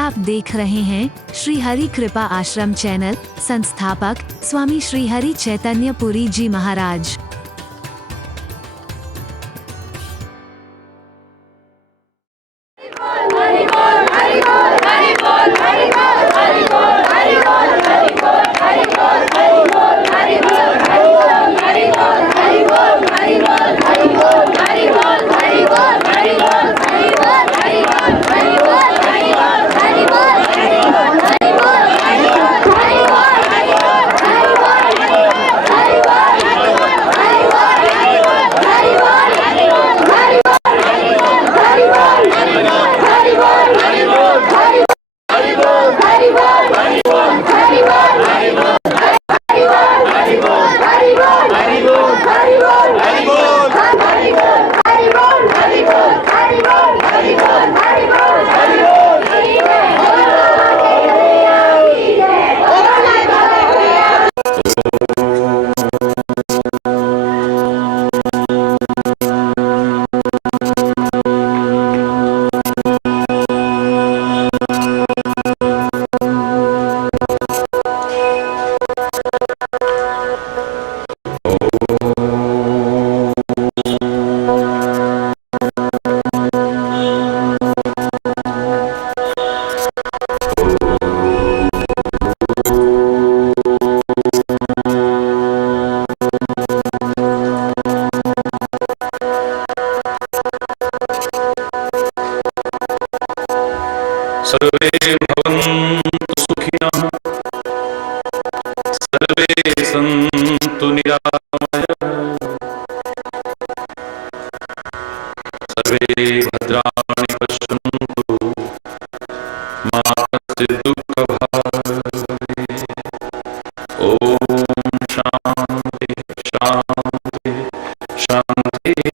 आप देख रहे हैं श्री हरि कृपा आश्रम चैनल। संस्थापक स्वामी श्री हरि चैतन्य पुरी जी महाराज। सर्वे भवन्तु सुखिनः, सर्वे सन्तु निरामयाः, सर्वे भद्राणि पश्यन्तु मा कश्चित् दुःखभाग् भवेत्। ॐ शान्ति शान्ति शान्तिः।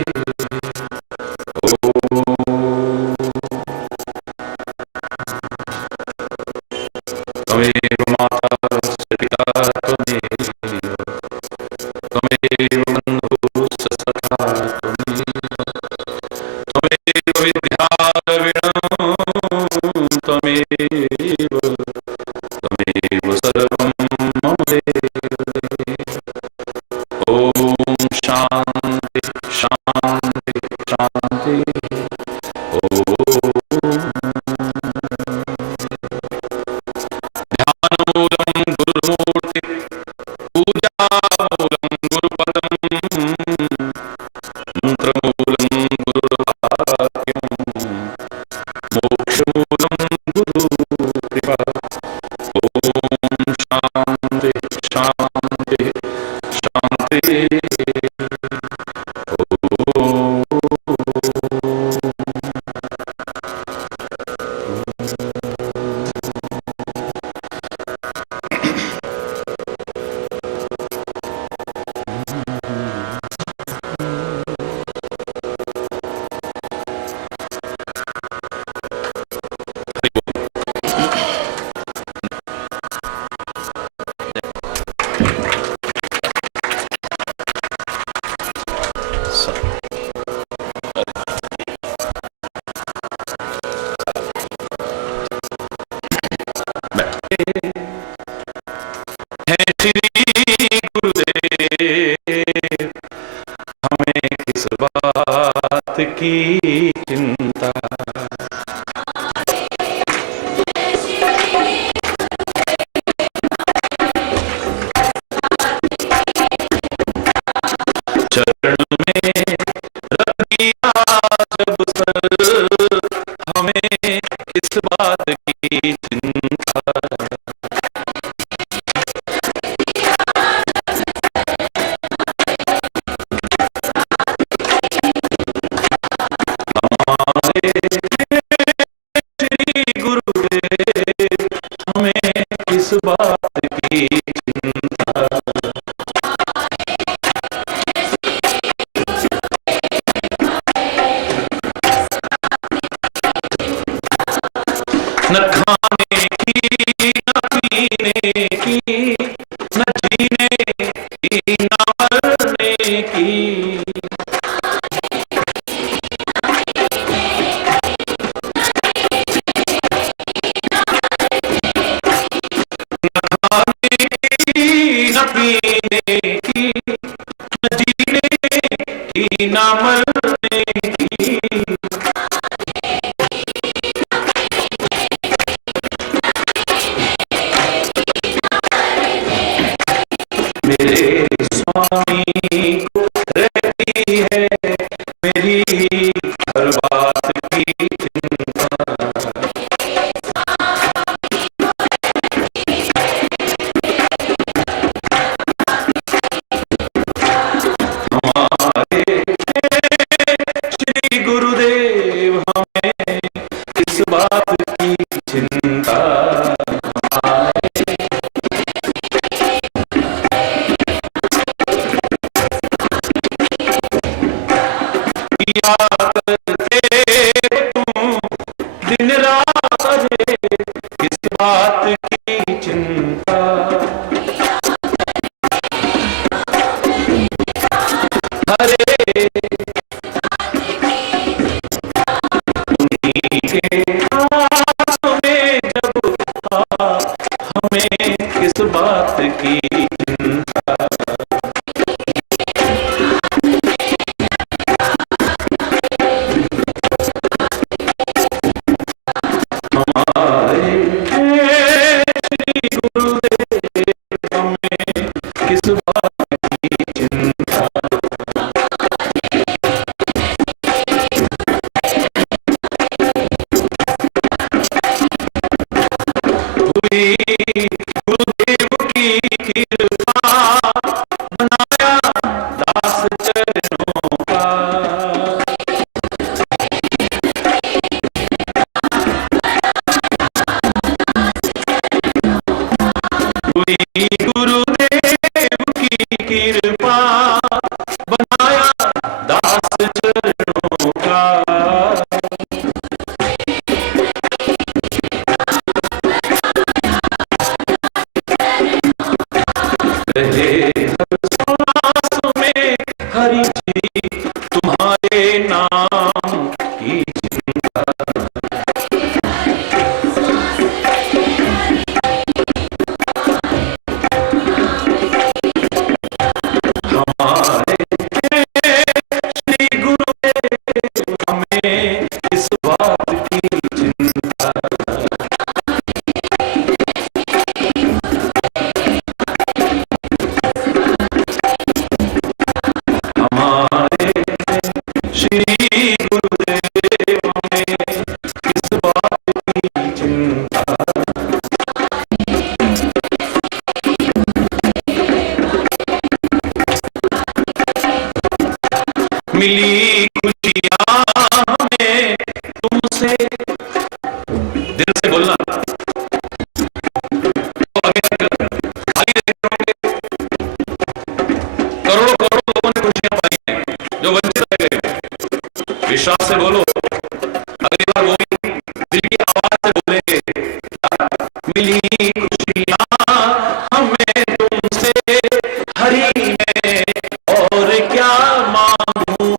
त्वमेव माता च पिता त्वमेव, त्वमेव बन्धुश्च सखा त्वमेव, त्वमेव विद्याद्रविणं त्वमेव, त्वमेव सर्वं मम देव। ॐ शान्ति शान्ति शान्तिः। ध्यानमूलं गुरुमूर्ति, पूजामूलं गुरुपदम्, मंत्रमूलं गुरुर्वाक्यं, मोक्षमूलं गुरुकृपा। ॐ शान्ति शान्ति शान्तिः। की चिंता, चरण में रख दिया जब सर, हमें किस बात की चिंता। किस बात की चिंता, न खाने की न पीने की, न जीने की न मरने की। न मरने की। मेरे स्वामी को रहती है मेरी हर बात की चिंता। हमारे श्री गुरुदेव हमें इस बात की चिंता। किया करते तुम दिन रात है इस बात की चिंता। हरे उन्हीं के हाथ में जब था हमें किस बात की चिंता। हमारे श्री गुरुदेव हमें किस बात की चिंता। हुई गुरुदेव की कृपा बनाया दास चरणों का। हुई गुरुदेव की कृपा बनाया दास चरणों का। रहे हर सांस में हरि जी तुम्हारे नाम की चिंता। हमारे श्री गुरुदेव हमें इस बात की चिंता। हमारे श्री गुरुदेव हमें इस बात की चिंता। मिली खुशियां हमें तुमसे। दिल से बोलना। तो आगे खाली देख रहे होंगे करोड़ों करोड़ों लोगों ने खुशियां पाई हैं जो वंचित रह गए। विश्वास से बोलो। अगली बार वो भी दिल की आवाज से बोलेंगे। मिली खुशियां हमें तुमसे हरि में और क्या मांगूं।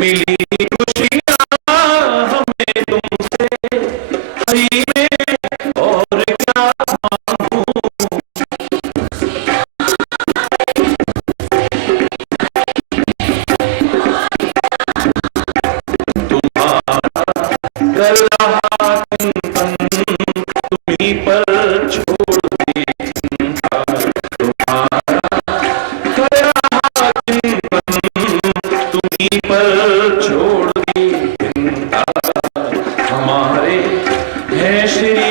मिली खुशियां हमें तुमसे हरि में और क्या मांगूं। तुम्हारा कर रहा चिंतन तुम्हीं पर छोड़ दी चिंता। तुम्हारा कर रहा चिंतन तुम्हीं पर छोड़ दी चिंता। हमारे हैं श्री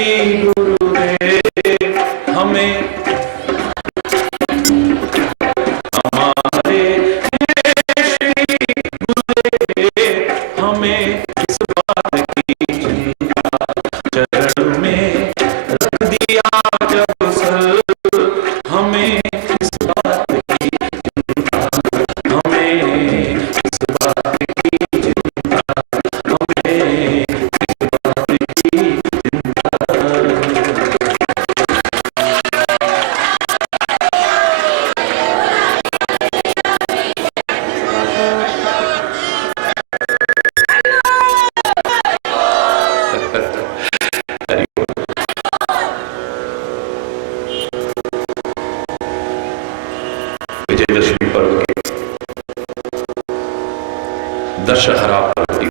गुरुदेव हमें। हमारे हैं श्री गुरुदेव हमें इस बात की चिंता। दशहरा पार्वती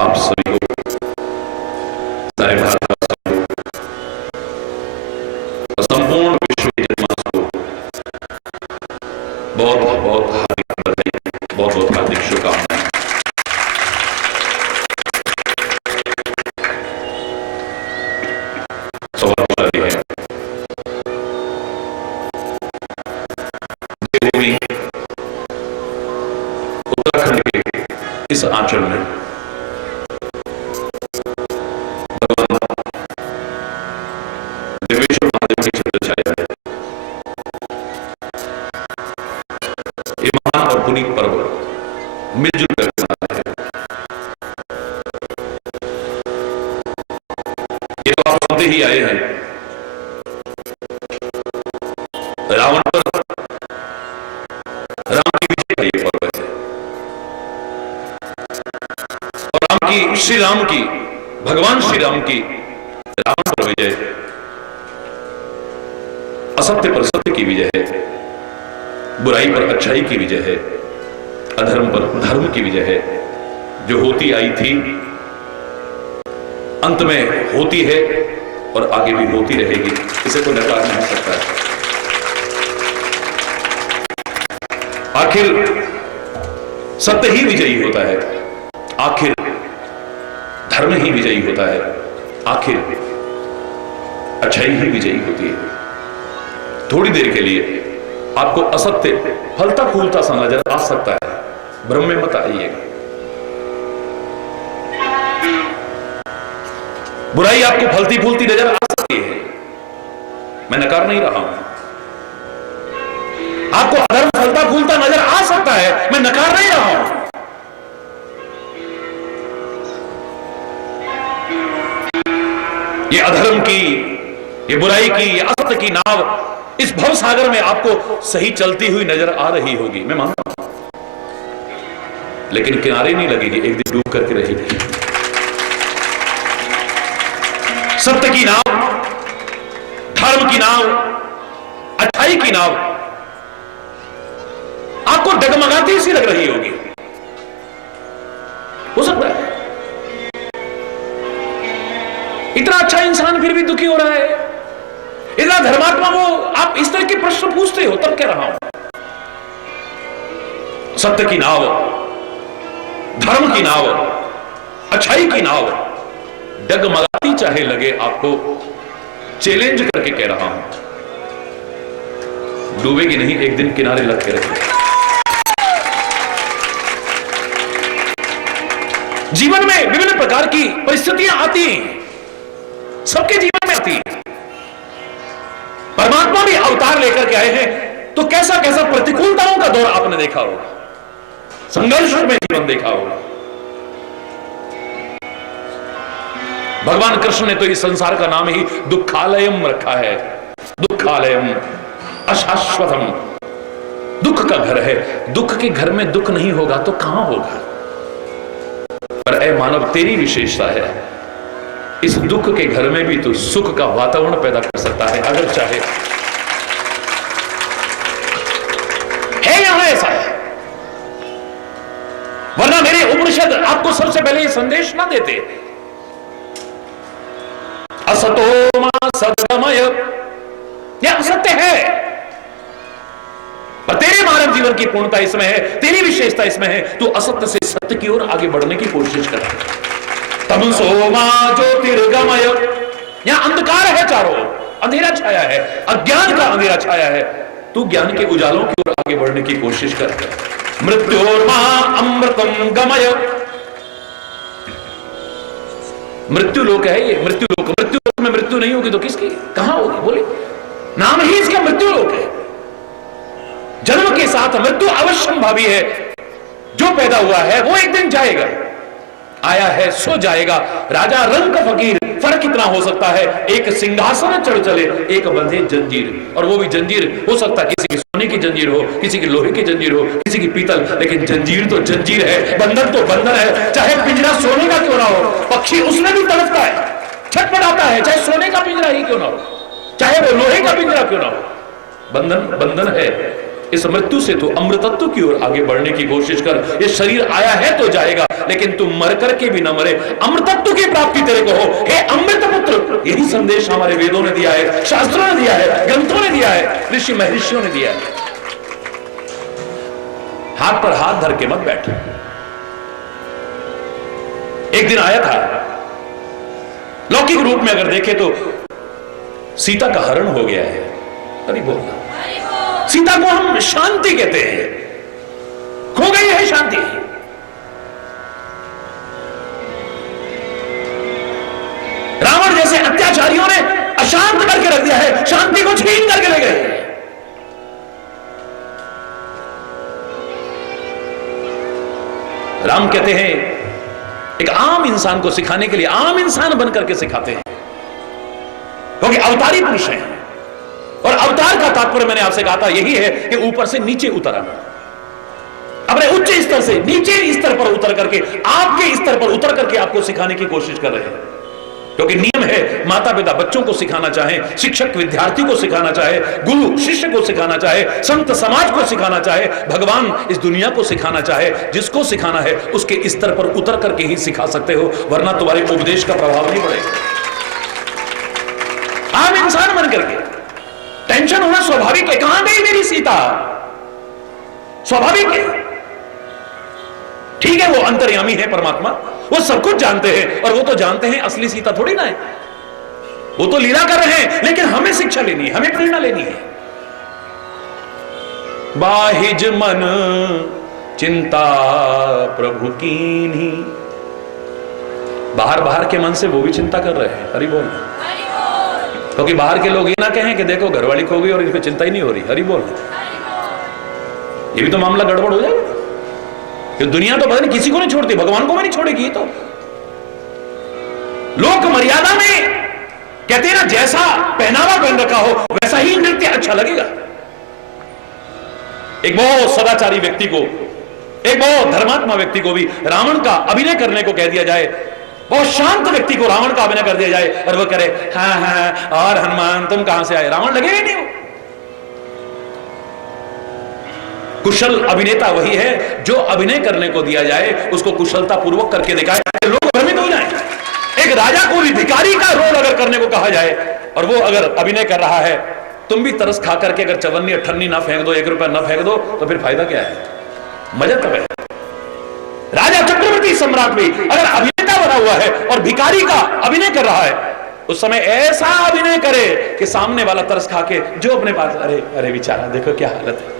आप सभी को, सारे भारतवासियों को और संपूर्ण विश्व के जनमानस को बहुत बहुत हार्दिक बधाई, बहुत बहुत हार्दिक शुभकामनाएं। सौभाग्यशाली है देवभूमि उत्तराखंड के इस आंचल में भगवान देवेश्वर महादेव की छत्र छाया है। ये महान और पुनीत पर्व मिलजुल कर मनाना है। ये तो आप सुनते ही आए हैं, रावण पर राम की विजय का ये पर्व है और श्री राम की, भगवान श्री राम की रावण पर विजय, असत्य पर सत्य की विजय है, बुराई पर अच्छाई की विजय है, अधर्म पर धर्म की विजय है। जो होती आई थी, अंत में होती है और आगे भी होती रहेगी, इसे तो नकार नहीं सकता है। आखिर सत्य ही विजयी होता है, आखिर धर्म ही विजयी होता है, आखिर अच्छाई ही विजयी होती है। थोड़ी देर के लिए आपको असत्य फलता फूलता सा नजर आ सकता है, भ्रम में मत आइएगा। बुराई आपको फलती फूलती नजर आ सकती है, मैं नकार नहीं रहा हूं। आपको अधर्म फलता फूलता नजर आ सकता है, मैं नकार नहीं रहा हूं। ये अधर्म की, ये बुराई की, ये असत्य की नाव इस भव सागर में आपको सही चलती हुई नजर आ रही होगी, मैं मानता हूं, लेकिन किनारे नहीं लगेगी, एक दिन डूब करके रहेगी। सत्य की नाव, धर्म की नाव, अच्छाई की नाव आपको डगमगाती सी लग रही होगी, हो सकता है इतना अच्छा इंसान फिर भी दुखी हो रहा है, इतना धर्मात्मा वो, आप इस तरह के प्रश्न पूछते हो, तब कह रहा हूं सत्य की नाव, धर्म की नाव, अच्छाई की नाव डगमगाती चाहे लगे आपको, चैलेंज करके कह रहा हूं, डूबेगी नहीं, एक दिन किनारे लग के रहेगी। जीवन में विभिन्न प्रकार की परिस्थितियां आती हैं, सबके जीवन में आती हैं। परमात्मा भी अवतार लेकर के आए हैं, तो कैसा कैसा प्रतिकूलताओं का दौर आपने देखा होगा, संघर्ष में जीवन देखा होगा। भगवान कृष्ण ने तो इस संसार का नाम ही दुखालयम रखा है, दुखालयम अशाश्वतम, दुख का घर है। दुख के घर में दुख नहीं होगा तो कहां होगा? पर ऐ मानव, तेरी विशेषता है, इस दुख के घर में भी तू सुख का वातावरण पैदा कर सकता है, अगर चाहे। है यहां ऐसा है, वरना मेरे उपनिषद आपको सबसे पहले यह संदेश ना देते। असतो मा सद्गमय, यह असत्य है, पर तेरे मानव जीवन की पूर्णता इसमें है, तेरी विशेषता इसमें है, तू असत्य से सत्य की ओर आगे बढ़ने की कोशिश कर। तमसो मा ज्योतिर्गमय, यहां अंधकार है, चारों अंधेरा छाया है, अज्ञान का अंधेरा छाया है, तू ज्ञान के उजालों की ओर आगे बढ़ने की कोशिश कर। मृत्योर्मा अमृतम गमय, मृत्यु लोक है ये, मृत्यु लोक, मृत्यु लोक में मृत्यु नहीं होगी तो किसकी, कहां होगी? बोले, नाम ही इसका मृत्यु लोक है। जन्म के साथ मृत्यु अवश्यम भावी है, जो पैदा हुआ है वो एक दिन जाएगा, आया है सो जाएगा। राजा रंग का फकीर, फर्क कितना हो सकता है, एक सिंहासन चढ़ चले, एक बंधे जंजीर, और वो भी जंजीर हो सकता है किसी की सोने की जंजीर हो, किसी की लोहे की जंजीर हो, किसी की पीतल, लेकिन जंजीर तो जंजीर है, बंधन तो बंधन है। चाहे पिंजरा सोने का क्यों ना हो, पक्षी उसमें भी तड़पता है, छटपटाता है, चाहे सोने का पिंजरा ही क्यों ना हो, चाहे वो लोहे का पिंजरा क्यों ना हो, बंधन बंधन है। इस मृत्यु से तू अमृतत्व की ओर आगे बढ़ने की कोशिश कर। ये शरीर आया है तो जाएगा, लेकिन तू मर करके भी न मरे, अमृतत्व की प्राप्ति तेरे को हो। हे अमृत पुत्र, यही संदेश हमारे वेदों ने दिया है, शास्त्रों ने दिया है, ग्रंथों ने दिया है, ऋषि महर्षियों ने दिया है। हाथ पर हाथ धर के मत बैठ। एक दिन आया था, लौकिक रूप में अगर देखे तो सीता का हरण हो गया है। अरे बोलना, सीता को हम शांति कहते हैं, खो गई है शांति। रावण जैसे अत्याचारियों ने अशांत करके रख दिया है, शांति को छीन करके ले गए। राम कहते हैं एक आम इंसान को सिखाने के लिए आम इंसान बनकर के सिखाते हैं, क्योंकि अवतारी पुरुष हैं। और अवतार का तात्पर्य मैंने आपसे कहा था यही है कि ऊपर से नीचे उतर आना, अपने उच्च स्तर से नीचे स्तर पर उतर करके आपके स्तर पर उतर करके आपको सिखाने की कोशिश कर रहे हैं। क्योंकि नियम है, माता पिता बच्चों को सिखाना चाहे, शिक्षक विद्यार्थी को सिखाना चाहे, गुरु शिष्य को सिखाना चाहे, संत समाज को सिखाना चाहे, भगवान इस दुनिया को सिखाना चाहे, जिसको सिखाना है उसके स्तर पर उतर करके ही सिखा सकते हो, वरना तुम्हारे उपदेश का प्रभाव नहीं पड़ेगा। आम इंसान बन करके टेंशन होना स्वाभाविक है। कहां गई मेरी सीता, स्वाभाविक है। ठीक है, वो अंतर्यामी है परमात्मा, वो सब कुछ जानते हैं, और वो तो जानते हैं असली सीता थोड़ी ना है, वो तो लीला कर रहे हैं। लेकिन हमें शिक्षा लेनी है, हमें प्रेरणा लेनी है। बाहिज मन चिंता प्रभु कीन्ही, बाहर बाहर के मन से वो भी चिंता कर रहे हैं। हरि बोल। क्योंकि बाहर के लोग ये ना कहें कि देखो घरवाली खो गई और इस पे चिंता ही नहीं हो रही। हरि बोल। ये भी तो मामला गड़बड़ हो जाएगा। कि दुनिया तो पता नहीं किसी को नहीं छोड़ती, भगवान को भी नहीं छोड़ेगी। तो लोक मर्यादा में कहते हैं ना, जैसा पहनावा पहन रखा हो वैसा ही नृत्य अच्छा लगेगा। एक बहुत सदाचारी व्यक्ति को, एक बहुत धर्मात्मा व्यक्ति को भी रावण का अभिनय करने को कह दिया जाए, बहुत शांत व्यक्ति को रावण का अभिनय कर दिया जाए और वो करे हाँ हाँ और हनुमान तुम कहां से आए, रावण लगेगा नहीं। कुशल अभिनेता वही है जो अभिनय करने को दिया जाए उसको कुशलता पूर्वक करके दिखाए, लोग भ्रमित हो जाए। एक राजा को भी भिखारी का रोल अगर करने को कहा जाए और वो अगर अभिनय कर रहा है, तुम भी तरस खा करके अगर चवन्नी अठन्नी ना फेंक दो, 1 रुपया ना फेंक दो, तो फिर फायदा क्या है? मजा तब है। राजा चक्रवर्ती सम्राट भी अगर अभिनेता बना हुआ है और भिखारी का अभिनय कर रहा है, उस समय ऐसा अभिनय करे कि सामने वाला तरस खा के जो अपने पास, अरे अरे बेचारा देखो क्या हालत है।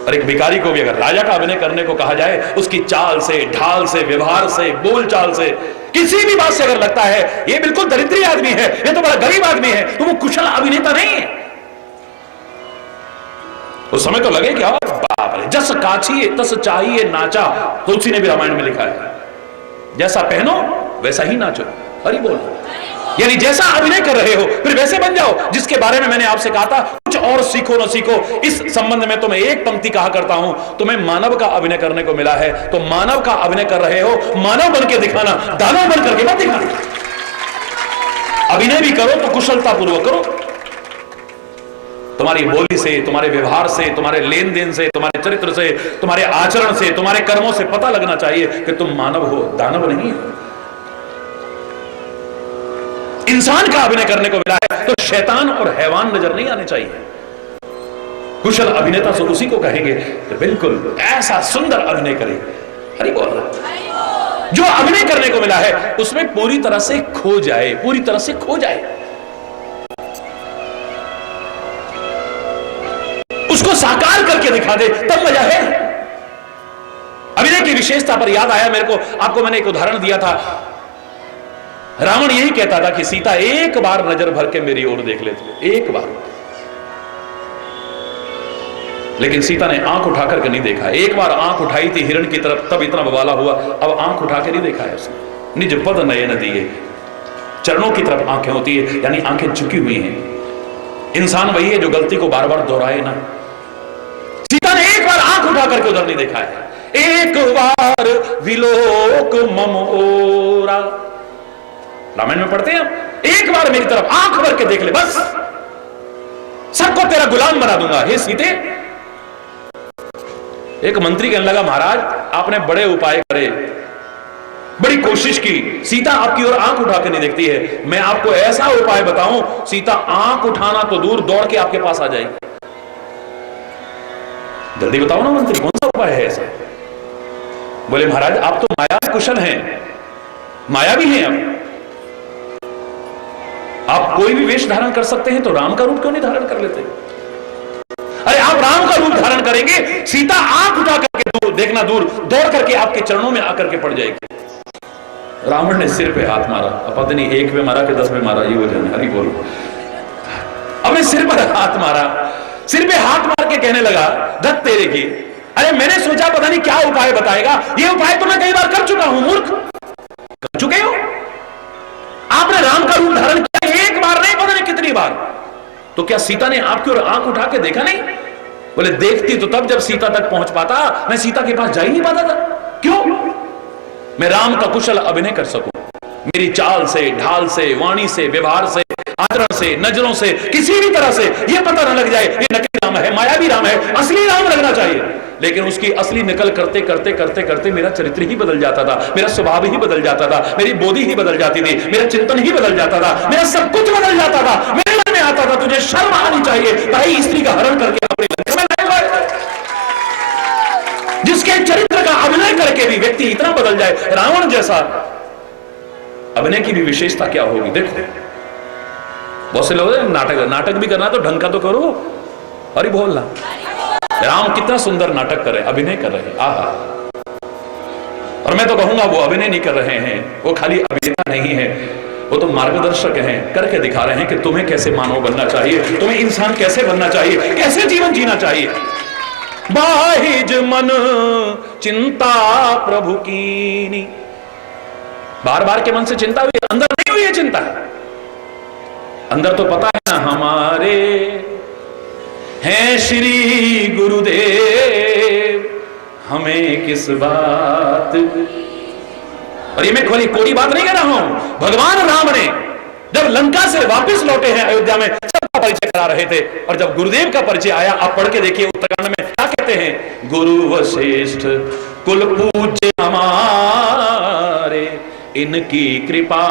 और एक भिखारी को भी अगर राजा का अभिनय करने को कहा जाए, उसकी चाल से, ढाल से, व्यवहार से, बोलचाल से, किसी भी बात से अगर लगता है ये बिल्कुल दरिद्री आदमी है, ये तो बड़ा गरीब आदमी है, तो वो कुशल अभिनेता नहीं है। उस समय तो लगे कि बाप रे, जस काछिए तस चाहिए नाचा, तुलसी ने भी रामायण में लिखा है, जैसा पहनो वैसा ही नाचो। हरि बोल। यानी जैसा अभिनय कर रहे हो फिर वैसे बन जाओ। जिसके बारे में मैंने आपसे कहा था कुछ और सीखो न सीखो, इस संबंध में तो मैं एक पंक्ति कहा करता हूं, तुम्हें मानव का अभिनय करने को मिला है तो मानव का अभिनय कर रहे हो, मानव बन के दिखाना, दानव बन करके मत दिखाना। अभिनय भी करो तो कुशलता पूर्वक करो। तुम्हारी बोली से, तुम्हारे व्यवहार से, तुम्हारे लेन देन से, तुम्हारे चरित्र से, तुम्हारे आचरण से, तुम्हारे कर्मों से पता लगना चाहिए कि तुम मानव हो, दानव नहीं हो। इंसान का अभिनय करने को मिला है तो शैतान और हैवान नजर नहीं आने चाहिए। कुशल अभिनेता से उसी को कहेंगे तो बिल्कुल ऐसा सुंदर अभिनय करे। हरि बोल। जो अभिनय करने को मिला है उसमें पूरी तरह से खो जाए, पूरी तरह से खो जाए, उसको साकार करके दिखा दे, तब मजा है। अभिनय की विशेषता पर याद आया मेरे को, आपको मैंने एक उदाहरण दिया था। रावण यही कहता था कि सीता एक बार नजर भर के मेरी ओर देख लेती, एक बार। लेकिन सीता ने आंख उठा करके नहीं देखा। एक बार आंख उठाई थी हिरण की तरफ, तब इतना बवाला हुआ, अब आंख उठा के नहीं देखा है उसने। निज पद नयन दिए, चरणों की तरफ आंखें होती है, यानी आंखें झुकी हुई हैं। इंसान वही है जो गलती को बार बार दोहराए ना। सीता ने एक बार आंख उठा करके उधर नहीं देखा है। एक बार विलोक मम ओरा, रामायण में पढ़ते हैं, एक बार मेरी तरफ आंख भर के देख ले, बस सबको तेरा गुलाम बना दूंगा। हे सीते, एक मंत्री कहने लगा, महाराज आपने बड़े उपाय करे, बड़ी कोशिश की, सीता आपकी ओर आंख उठा के नहीं देखती है, मैं आपको ऐसा उपाय बताऊं, सीता आंख उठाना तो दूर दौड़ के आपके पास आ जाएगी। जल्दी बताओ ना मंत्री, कौन सा उपाय है ऐसा? बोले महाराज आप तो माया कुशल हैं, माया भी हैं, आप कोई भी वेश धारण कर सकते हैं, तो राम का रूप क्यों नहीं धारण कर लेते? अरे आप राम का रूप धारण करेंगे, सीता आंख उठा करके दूर देखना, दूर दौड़ करके आपके चरणों में आकर के पड़ जाएगी। रावण ने सिर पे हाथ मारा, पता नहीं 1 पे मारा कि 10 पे मारा, ये हो जाए, हरि बोलो। अपने सिर पर हाथ मारा, सिर पे हाथ मार के कहने लगा, धत तेरे की, अरे मैंने सोचा पता नहीं क्या उपाय बताएगा, ये उपाय तो मैं कई बार कर चुका हूं, मूर्ख। कर चुके हो आपने राम का रूप धारण किया, 1 बार नहीं पता नहीं कितनी बार, तो क्या सीता ने आपकी ओर आंख उठा के देखा नहीं? बोले देखती तो तब जब सीता तक पहुंच पाता, मैं सीता के पास जा ही नहीं पाता था। क्यों? मैं राम का कुशल अभिनय कर सकूं, मेरी चाल से, ढाल से, वाणी से, व्यवहार से, आचरण से, नजरों से, किसी भी तरह से यह पता न लग जाए ये नकली राम है, मायावी राम है, असली राम लगना चाहिए। लेकिन उसकी असली नकल करते करते करते करते मेरा चरित्र ही बदल जाता था, मेरा स्वभाव ही बदल जाता था, मेरी बोधी ही बदल जाती थी, मेरा चिंतन ही बदल जाता था, मेरा सब कुछ बदल जाता था। मेरे मन में आता था तुझे शर्म आनी चाहिए, भाई स्त्री का हरण करके अपने लंका में लाए। जिसके चरित्र का अभिनय करके भी व्यक्ति इतना बदल जाए, रावण जैसा अभिनय की भी विशेषता क्या होगी? देखो बहुत से लोग नाटक भी करना तो ढंग का तो करो, अरे बोलना। राम कितना सुंदर नाटक कर रहे, अभिनय कर रहे हैं, आहा। और मैं तो कहूंगा वो अभिनय नहीं कर रहे हैं, वो खाली अभिनेता नहीं है, वो तो मार्गदर्शक हैं, करके दिखा रहे हैं कि तुम्हें कैसे मानव बनना चाहिए, तुम्हें इंसान कैसे बनना चाहिए, कैसे जीवन जीना चाहिए। बाहिज मन चिंता प्रभु कीनी, बार बार के मन से चिंता हुई, अंदर नहीं हुई है चिंता। अंदर तो पता है ना हमारे हैं श्री गुरुदेव, हमें किस बात। और ये मैं कोई बात नहीं कर रहा हूं, भगवान राम ने जब लंका से वापस लौटे हैं अयोध्या में, सबका परिचय करा रहे थे, और जब गुरुदेव का परिचय आया, आप पढ़ के देखिए उत्तरकांड में क्या कहते हैं, गुरु वशिष्ठ कुल पूज्य हमारे, इनकी कृपा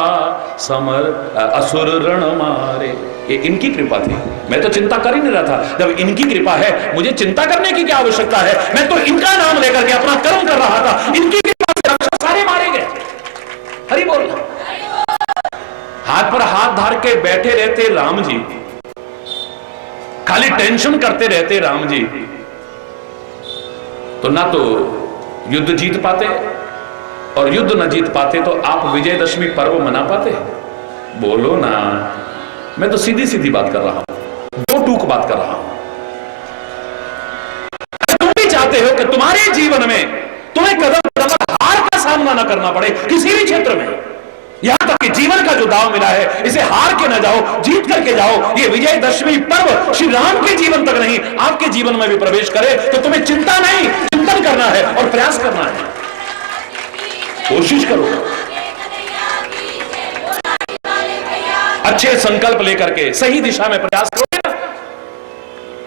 समर असुर रण मारे। ये इनकी कृपा थी, मैं तो चिंता कर ही नहीं रहा था। जब इनकी कृपा है, मुझे चिंता करने की क्या आवश्यकता है? मैं तो इनका नाम लेकर के अपना कर्म कर रहा था, इनकी कृपा से राक्षस सारे मारे गए। हरि बोल। हाथ पर हाथ धार के बैठे रहते राम जी, खाली टेंशन करते रहते राम जी, तो ना तो युद्ध जीत पाते, और युद्ध न जीत पाते तो आप विजयदशमी पर्व मना पाते? बोलो ना। मैं तो सीधी सीधी बात कर रहा हूं, दो टूक बात कर रहा हूं। तुम भी चाहते हो कि तुम्हारे जीवन में तुम्हें कदम कदम हार का सामना न करना पड़े किसी भी क्षेत्र में, यहां तक कि जीवन का जो दाव मिला है इसे हार के न जाओ, जीत करके जाओ। ये विजयदशमी पर्व श्री राम के जीवन तक नहीं, आपके जीवन में भी प्रवेश करे, तो तुम्हें चिंता नहीं, चिंतन करना है और प्रयास करना है। कोशिश करो, अच्छे संकल्प लेकर के सही दिशा में प्रयास करोगे ना,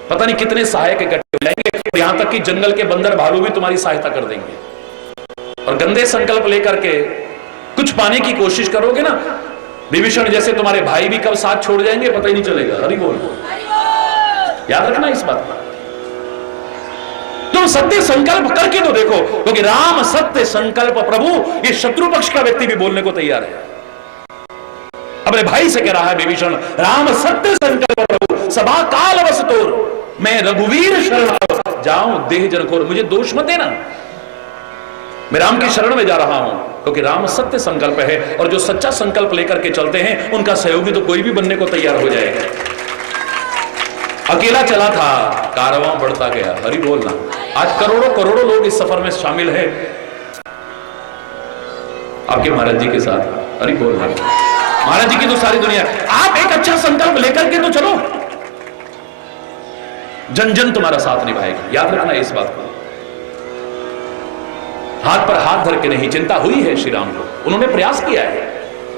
पता नहीं कितने सहायक इकट्ठे हो जाएंगे। यहां तक कि जंगल के बंदर भालू भी तुम्हारी सहायता कर देंगे। और गंदे संकल्प लेकर के कुछ पाने की कोशिश करोगे ना, विभीषण जैसे तुम्हारे भाई भी कब साथ छोड़ जाएंगे पता ही नहीं चलेगा। हरि बोल। याद रखना इस बात का। तुम सत्य संकल्प करके तो देखो, क्योंकि राम सत्य संकल्प प्रभु, ये शत्रु पक्ष का व्यक्ति भी बोलने को तैयार है। अपने भाई से कह रहा है विभीषण, राम सत्य संकल्प प्रभु, सभा काल वस तोर, मैं रघुवीर शरण जाऊं देह जनखोर। मुझे दोष मत देना, मैं राम की शरण में जा रहा हूं, क्योंकि राम सत्य संकल्प है, और जो सच्चा संकल्प लेकर के चलते हैं उनका सहयोगी तो कोई भी बनने को तैयार हो जाएगा। अकेला चला था, कारवां बढ़ता गया। हरि बोलना। आज करोड़ों करोड़ों लोग इस सफर में शामिल हैं आपके महाराज जी के साथ। हरि बोलना। महाराज जी की तो सारी दुनिया, आप एक अच्छा संकल्प लेकर के तो चलो, जन जन तुम्हारा साथ निभाएगा। याद रखना इस बात को। हाथ पर हाथ धर के नहीं, चिंता हुई है श्री राम को, उन्होंने प्रयास किया है,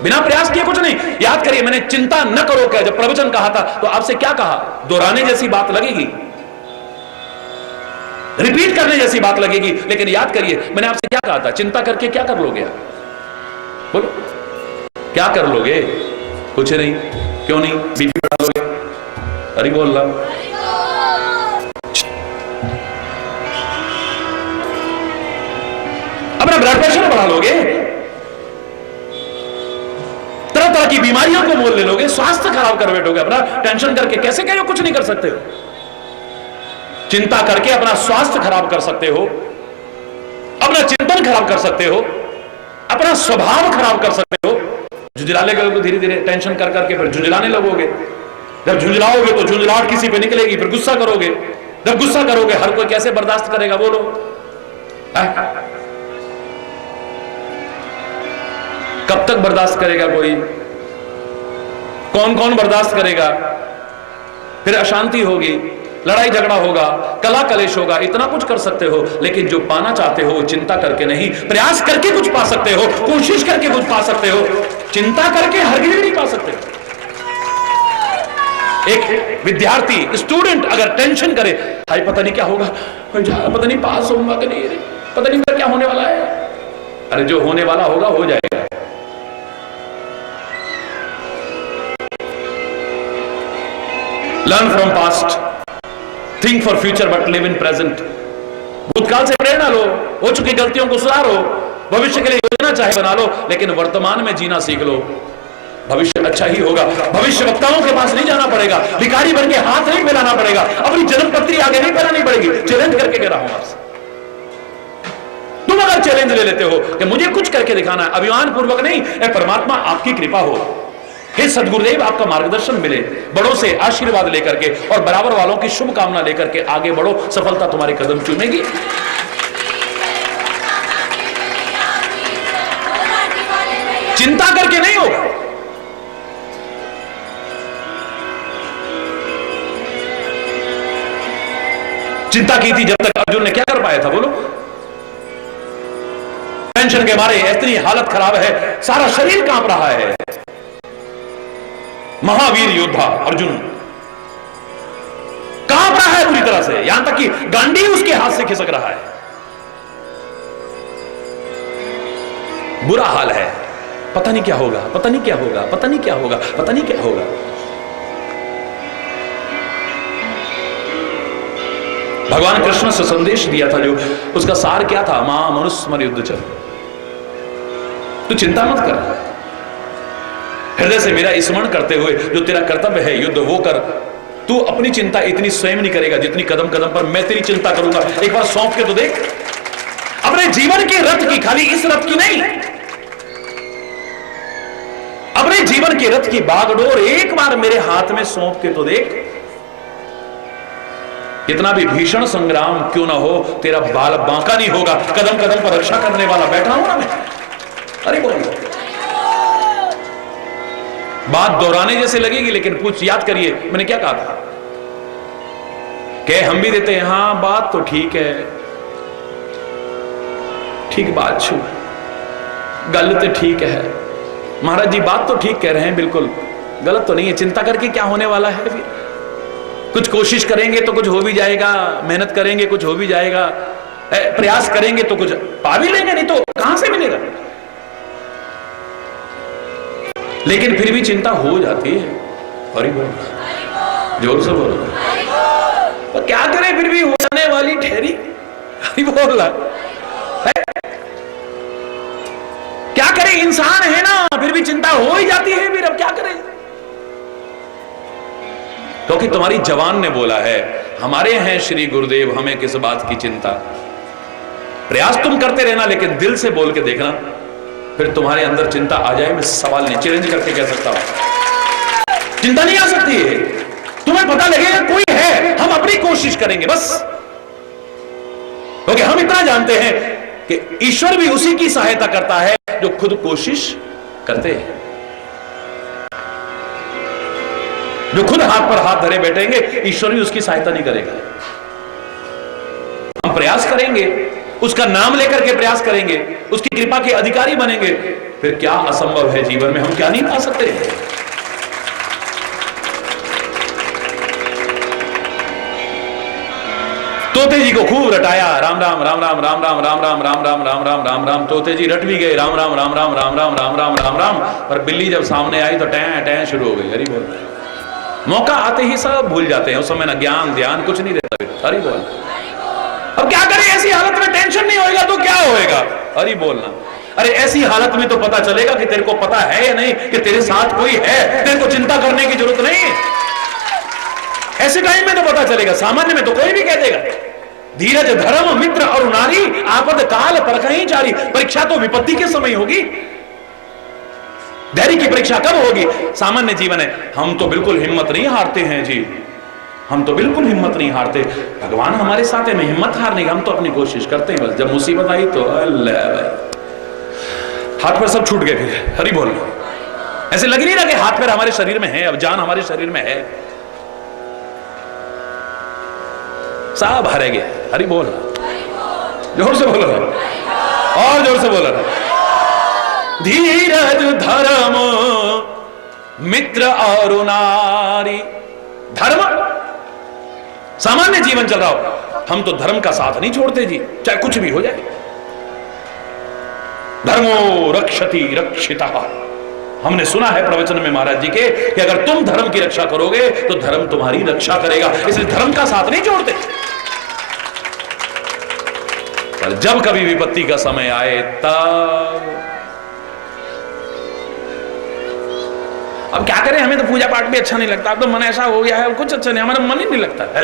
बिना प्रयास किए कुछ नहीं। याद करिए, मैंने चिंता न करो क्या जब प्रवचन कहा था तो आपसे क्या कहा? दोहराने जैसी बात लगेगी, रिपीट करने जैसी बात लगेगी, लेकिन याद करिए मैंने आपसे क्या कहा था, चिंता करके क्या कर लोगे आप? बोलो क्या कर लोगे? कुछ नहीं। क्यों नहीं? बीपी बढ़ा लोगे। अरे बोल रहा, अपना ब्लड प्रेशर बढ़ा लोगे, तरह तरह की बीमारियों को मोल ले लोगे, स्वास्थ्य खराब कर बैठोगे अपना टेंशन करके। कैसे कह रहे हो कुछ नहीं कर सकते हो? चिंता करके अपना स्वास्थ्य खराब कर सकते हो, अपना चिंतन खराब कर सकते हो, अपना स्वभाव खराब कर सकते हो। झुंझलाने लगोगे धीरे धीरे, टेंशन कर करके फिर झुंझलाने लगोगे। जब झुंझलाओगे तो झुंझलाहट किसी पे निकलेगी, फिर गुस्सा करोगे। जब गुस्सा करोगे हर कोई कैसे बर्दाश्त करेगा? बोलो कब तक बर्दाश्त करेगा कोई? कौन कौन बर्दाश्त करेगा? फिर अशांति होगी, लड़ाई झगड़ा होगा, कला कलेश होगा। इतना कुछ कर सकते हो, लेकिन जो पाना चाहते हो चिंता करके नहीं, प्रयास करके कुछ पा सकते हो, कोशिश करके कुछ पा सकते हो। चिंता करके हरगिज नहीं पा सकते। एक विद्यार्थी स्टूडेंट अगर टेंशन करे, हाय पता नहीं क्या होगा, पता नहीं पास होऊंगा कि नहीं, पता नहीं मेरा क्या होने वाला है। अरे जो होने वाला होगा हो जाएगा। Learn from past, think for future but live in present. भूतकाल से प्रेरणा लो, हो चुकी गलतियों को सुधारो, भविष्य के लिए योजना चाहे बना लो, लेकिन वर्तमान में जीना सीख लो। भविष्य अच्छा ही होगा। भविष्य वक्ताओं के पास नहीं जाना पड़ेगा, भिखारी बन के हाथ नहीं फैलाना पड़ेगा, अपनी जन्मपत्री आगे नहीं फैलानी पड़ेगी। चैलेंज करके कह रहा हूं आपसे। तुम अगर चैलेंज ले लेते हो कि मुझे कुछ करके दिखाना है, अभिमान पूर्वक नहीं, परमात्मा आपकी कृपा हो, हे सदगुरुदेव आपका मार्गदर्शन मिले, बड़ों से आशीर्वाद लेकर के और बराबर वालों की शुभकामना लेकर के आगे बढ़ो, सफलता तुम्हारे कदम चूमेगी। चिंता करके नहीं होगा। चिंता की थी जब तक अर्जुन ने क्या कर पाया था? बोलो। टेंशन के मारे इतनी हालत खराब है, सारा शरीर कांप रहा है। महावीर योद्धा अर्जुन कांप रहा है पूरी तरह से, यहां तक कि गांडी उसके हाथ से खिसक रहा है। बुरा हाल है, पता नहीं क्या होगा, पता नहीं क्या होगा, पता नहीं क्या होगा, पता नहीं क्या होगा। भगवान कृष्ण से संदेश दिया था जो, उसका सार क्या था? मां मनुस्मर युद्ध चल, तू चिंता मत कर, हृदय से मेरा स्मरण करते हुए जो तेरा कर्तव्य है युद्ध वो कर। तू अपनी चिंता इतनी स्वयं नहीं करेगा जितनी कदम कदम पर मैं तेरी चिंता करूंगा। एक बार सौंप के तो देख अपने जीवन के रथ की, खाली इस रथ की नहीं, अपने जीवन के रथ की बागडोर एक बार मेरे हाथ में सौंप के तो देख। कितना भी भीषण संग्राम क्यों ना हो, तेरा बाल बांका नहीं होगा। कदम कदम पर रक्षा करने वाला बैठा हूं ना मैं। अरे बोलो, बात दोहराने जैसे लगेगी, लेकिन पूछ याद करिए मैंने क्या कहा था। कह हम भी देते हैं, हां बात तो ठीक है, ठीक बात छू, गलत तो ठीक है महाराज जी, बात तो ठीक कह रहे हैं, बिल्कुल गलत तो नहीं है। चिंता करके क्या होने वाला है? फिर कुछ कोशिश करेंगे तो कुछ हो भी जाएगा, मेहनत करेंगे कुछ हो भी जाएगा, प्रयास करेंगे तो कुछ पा भी लेंगे, नहीं तो कहां से मिलेगा? लेकिन फिर भी चिंता हो जाती है। हरि बोल, जोर से बोलो। तो क्या करें, फिर भी हो जाने वाली ठहरी। हरि बोल, क्या करें, इंसान है ना, फिर भी चिंता हो ही जाती है। फिर अब क्या करें? क्योंकि तुम्हारी जवान ने बोला है, हमारे हैं श्री गुरुदेव, हमें किस बात की चिंता। प्रयास तुम करते रहना, लेकिन दिल से बोल के देखना, फिर तुम्हारे अंदर चिंता आ जाए, मैं सवाल नहीं, चैलेंज करके कह सकता हूं, चिंता नहीं आ सकती है। तुम्हें पता लगेगा कोई है, हम अपनी कोशिश करेंगे बस। क्योंकि हम इतना जानते हैं कि ईश्वर भी उसी की सहायता करता है जो खुद कोशिश करते हैं। जो खुद हाथ पर हाथ धरे बैठेंगे, ईश्वर भी उसकी सहायता नहीं करेगा। हम प्रयास करेंगे, उसका नाम लेकर के प्रयास करेंगे, उसकी कृपा के अधिकारी बनेंगे, फिर क्या असंभव है जीवन में, हम क्या नहीं पा सकते। तोते जी को खूब रटाया, राम राम राम राम राम राम राम राम राम राम राम राम राम राम। तोते जी रट भी गए, राम राम राम राम राम राम राम राम राम राम। पर बिल्ली जब सामने आई तो टैं टैं शुरू हो गई। हरि बोल। मौका आते ही सब भूल जाते हैं, उस समय ना ज्ञान ध्यान कुछ नहीं रहता। हरि बोल। अब क्या करें, ऐसी हालत में टेंशन नहीं होएगा तो क्या होएगा। हरि बोलना। अरे ऐसी हालत में तो पता चलेगा कि तेरे को पता है या नहीं कि तेरे साथ कोई है, तेरे को चिंता करने की जरूरत नहीं है। ऐसे टाइम में तो पता चलेगा, सामान्य में तो कोई भी कह देगा। धीरज धर्म मित्र और नारी, आपद काल परखहि चारी। परीक्षा तो विपत्ति के समय होगी, धैर्य की परीक्षा कब होगी? सामान्य जीवन है। हम तो बिल्कुल हिम्मत नहीं हारते हैं जी, हम तो बिल्कुल हिम्मत नहीं हारते। भगवान हमारे साथ है, में हिम्मत हारने की हम तो अपनी कोशिश करते हैं बस। जब मुसीबत आई तो अल्लाह भाई हाथ पैर सब छूट गए। फिर हरि बोल। ऐसे लग नहीं रहा कि हाथ पैर हमारे शरीर में है, अब जान हमारे शरीर में है, सब हरे गए। हरि बोल। जोर से बोलो और जोर से बोलो। धीरज धर्म मित्र और नारी। धर्म सामान्य जीवन चल रहा हो, हम तो धर्म का साथ नहीं छोड़ते जी, चाहे कुछ भी हो जाए। धर्मो रक्षति रक्षिता। हमने सुना है प्रवचन में महाराज जी के कि अगर तुम धर्म की रक्षा करोगे तो धर्म तुम्हारी रक्षा करेगा, इसलिए धर्म का साथ नहीं छोड़ते। पर जब कभी विपत्ति का समय आए तब अब क्या करें, हमें तो पूजा पाठ भी अच्छा नहीं लगता, अब तो मन ऐसा हो गया है कुछ अच्छा नहीं, हमारा मन ही नहीं लगता है।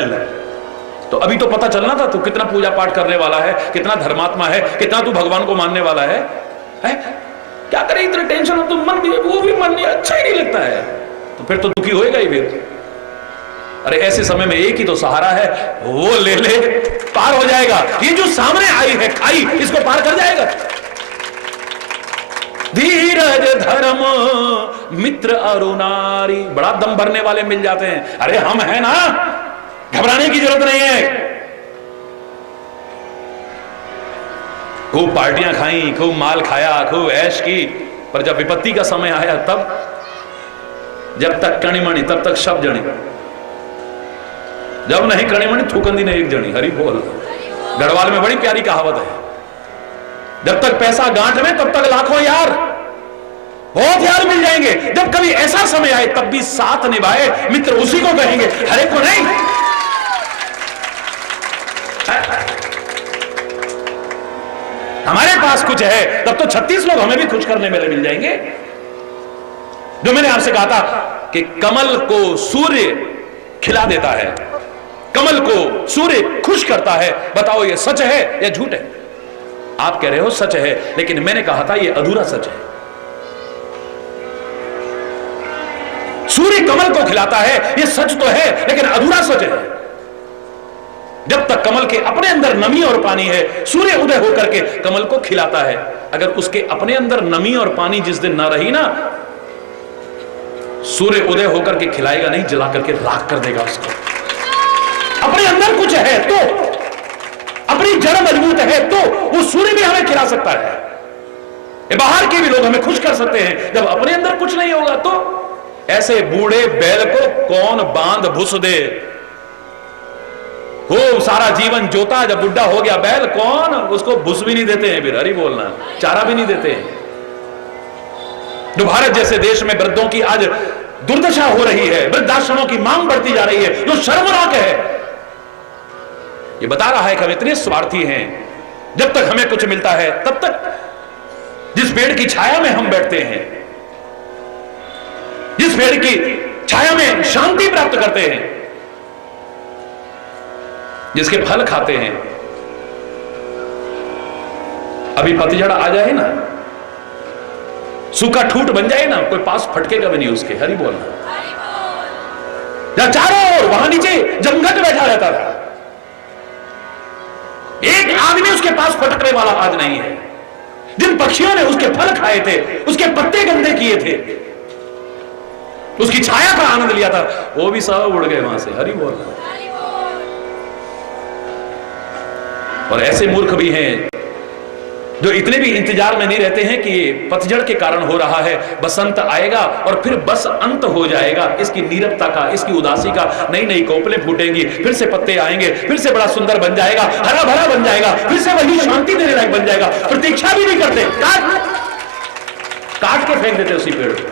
तो अभी तो पता चलना था तू कितना पूजा पाठ करने वाला है, कितना धर्मात्मा है, कितना तू भगवान को मानने वाला है? क्या करें, इतनी टेंशन हो, तो मन भी वो भी मन नहीं, अच्छा ही नहीं लगता है, तो फिर तो दुखी होएगा ही फिर। अरे ऐसे समय में एक ही तो सहारा है, वो ले ले पार हो जाएगा। ये जो सामने आई है खाई, इसको पार कर जाएगा। धीरज धर्म मित्र और नारी। बड़ा दम भरने वाले मिल जाते हैं। अरे हम हैं ना, घबराने की जरूरत नहीं है। खूब पार्टियां खाई, खूब माल खाया, खूब ऐश की, पर जब विपत्ति का समय आया तब जब तक कणिमणि तब तक सब जनी, जब नहीं कणिमणि थूकंदी ने एक जनी। हरि बोल। गढ़वाल में बड़ी प्यारी कहावत है, जब तक पैसा गांठ में तब तक लाखों यार, बहुत यार मिल जाएंगे। जब कभी ऐसा समय आए तब भी साथ निभाए मित्र उसी को कहेंगे, हरे को नहीं। हमारे पास कुछ है तब तो 36 लोग हमें भी खुश करने में मिल जाएंगे। जो मैंने आपसे कहा था कि कमल को सूर्य खिला देता है, कमल को सूर्य खुश करता है। बताओ ये सच है या झूठ है? आप कह रहे हो सच है, लेकिन मैंने कहा था ये अधूरा सच है। सूर्य कमल को खिलाता है, ये सच तो है, लेकिन अधूरा सच है। जब तक कमल के अपने अंदर नमी और पानी है, सूर्य उदय होकर के कमल को खिलाता है। अगर उसके अपने अंदर नमी और पानी जिस दिन ना रही ना, सूर्य उदय होकर के खिलाएगा नहीं, जला करके राख कर देगा उसको। अपने अंदर कुछ है तो, अपनी जड़ मजबूत है तो वो सूर्य भी हमें खिला सकता है। ये बाहर के भी लोग हमें खुश कर सकते हैं। जब अपने अंदर कुछ नहीं होगा तो ऐसे बूढ़े बैल को कौन बांध भुस दे? वो सारा जीवन जोता, जब बुढ़ा हो गया बैल, कौन उसको भुस भी नहीं देते हैं फिर। हरि बोलना। चारा भी नहीं देते हैं। जो भारत जैसे देश में वृद्धों की आज दुर्दशा हो रही है, वृद्धाश्रमों की मांग बढ़ती जा रही है, जो शर्मनाक है। ये बता रहा है कि हम इतने स्वार्थी हैं। जब तक हमें कुछ मिलता है तब तक जिस पेड़ की छाया में हम बैठते हैं, जिस पेड़ की छाया में शांति प्राप्त करते हैं, जिसके फल खाते हैं, अभी पतझड़ आ जाए ना, सूखा ठूट बन जाए ना, कोई पास फटकेगा भी नहीं उसके। हरि बोलना। या चारों ओर वहां नीचे जमघट बैठा रहता था, एक आदमी उसके पास फटकने वाला आज नहीं है। जिन पक्षियों ने उसके फल खाए थे, उसके पत्ते गंदे किए थे, उसकी छाया का आनंद लिया था, वो भी सब उड़ गए वहां से। हरि बोल। और ऐसे मूर्ख भी हैं जो इतने भी इंतजार में नहीं रहते हैं कि ये पतझड़ के कारण हो रहा है, बसंत आएगा और फिर बस अंत हो जाएगा। इसकी नीरवता का, इसकी उदासी का, नई नई कोपलें फूटेंगी, फिर से पत्ते आएंगे, फिर से बड़ा सुंदर बन जाएगा, हरा भरा बन जाएगा, फिर से वही शांति देने लायक बन जाएगा। प्रतीक्षा भी नहीं करते, काट के फेंक देते उसी पेड़ को।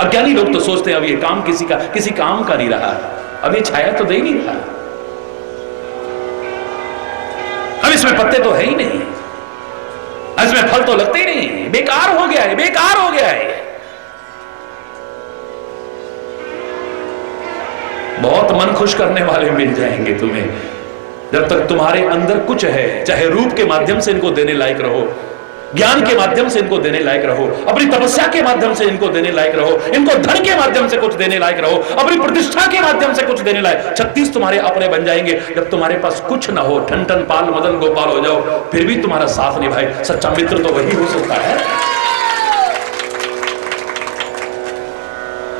अज्ञानी लोग तो सोचते हैं अब ये काम किसी काम का नहीं रहा, अब ये छाया तो दे ही नहीं रहा, अब इसमें पत्ते तो है ही नहीं, इसमें फल तो लगते ही नहीं, बेकार हो गया है, बेकार हो गया है। बहुत मन खुश करने वाले मिल जाएंगे तुम्हें, जब तक तुम्हारे अंदर कुछ है, चाहे रूप के माध्यम से इनको देने लायक रहो, ज्ञान के माध्यम से इनको देने लायक रहो, अपनी तपस्या के माध्यम से इनको देने लायक रहो, इनको धन के माध्यम से कुछ देने लायक रहो, अपनी प्रतिष्ठा के माध्यम से कुछ देने लायक। 36 तुम्हारे अपने बन जाएंगे। जब तुम्हारे पास कुछ ना हो, ठन ठन पाल मदन गोपाल हो जाओ, फिर भी तुम्हारा साथ निभाए, सच्चा मित्र तो वही हो सकता है।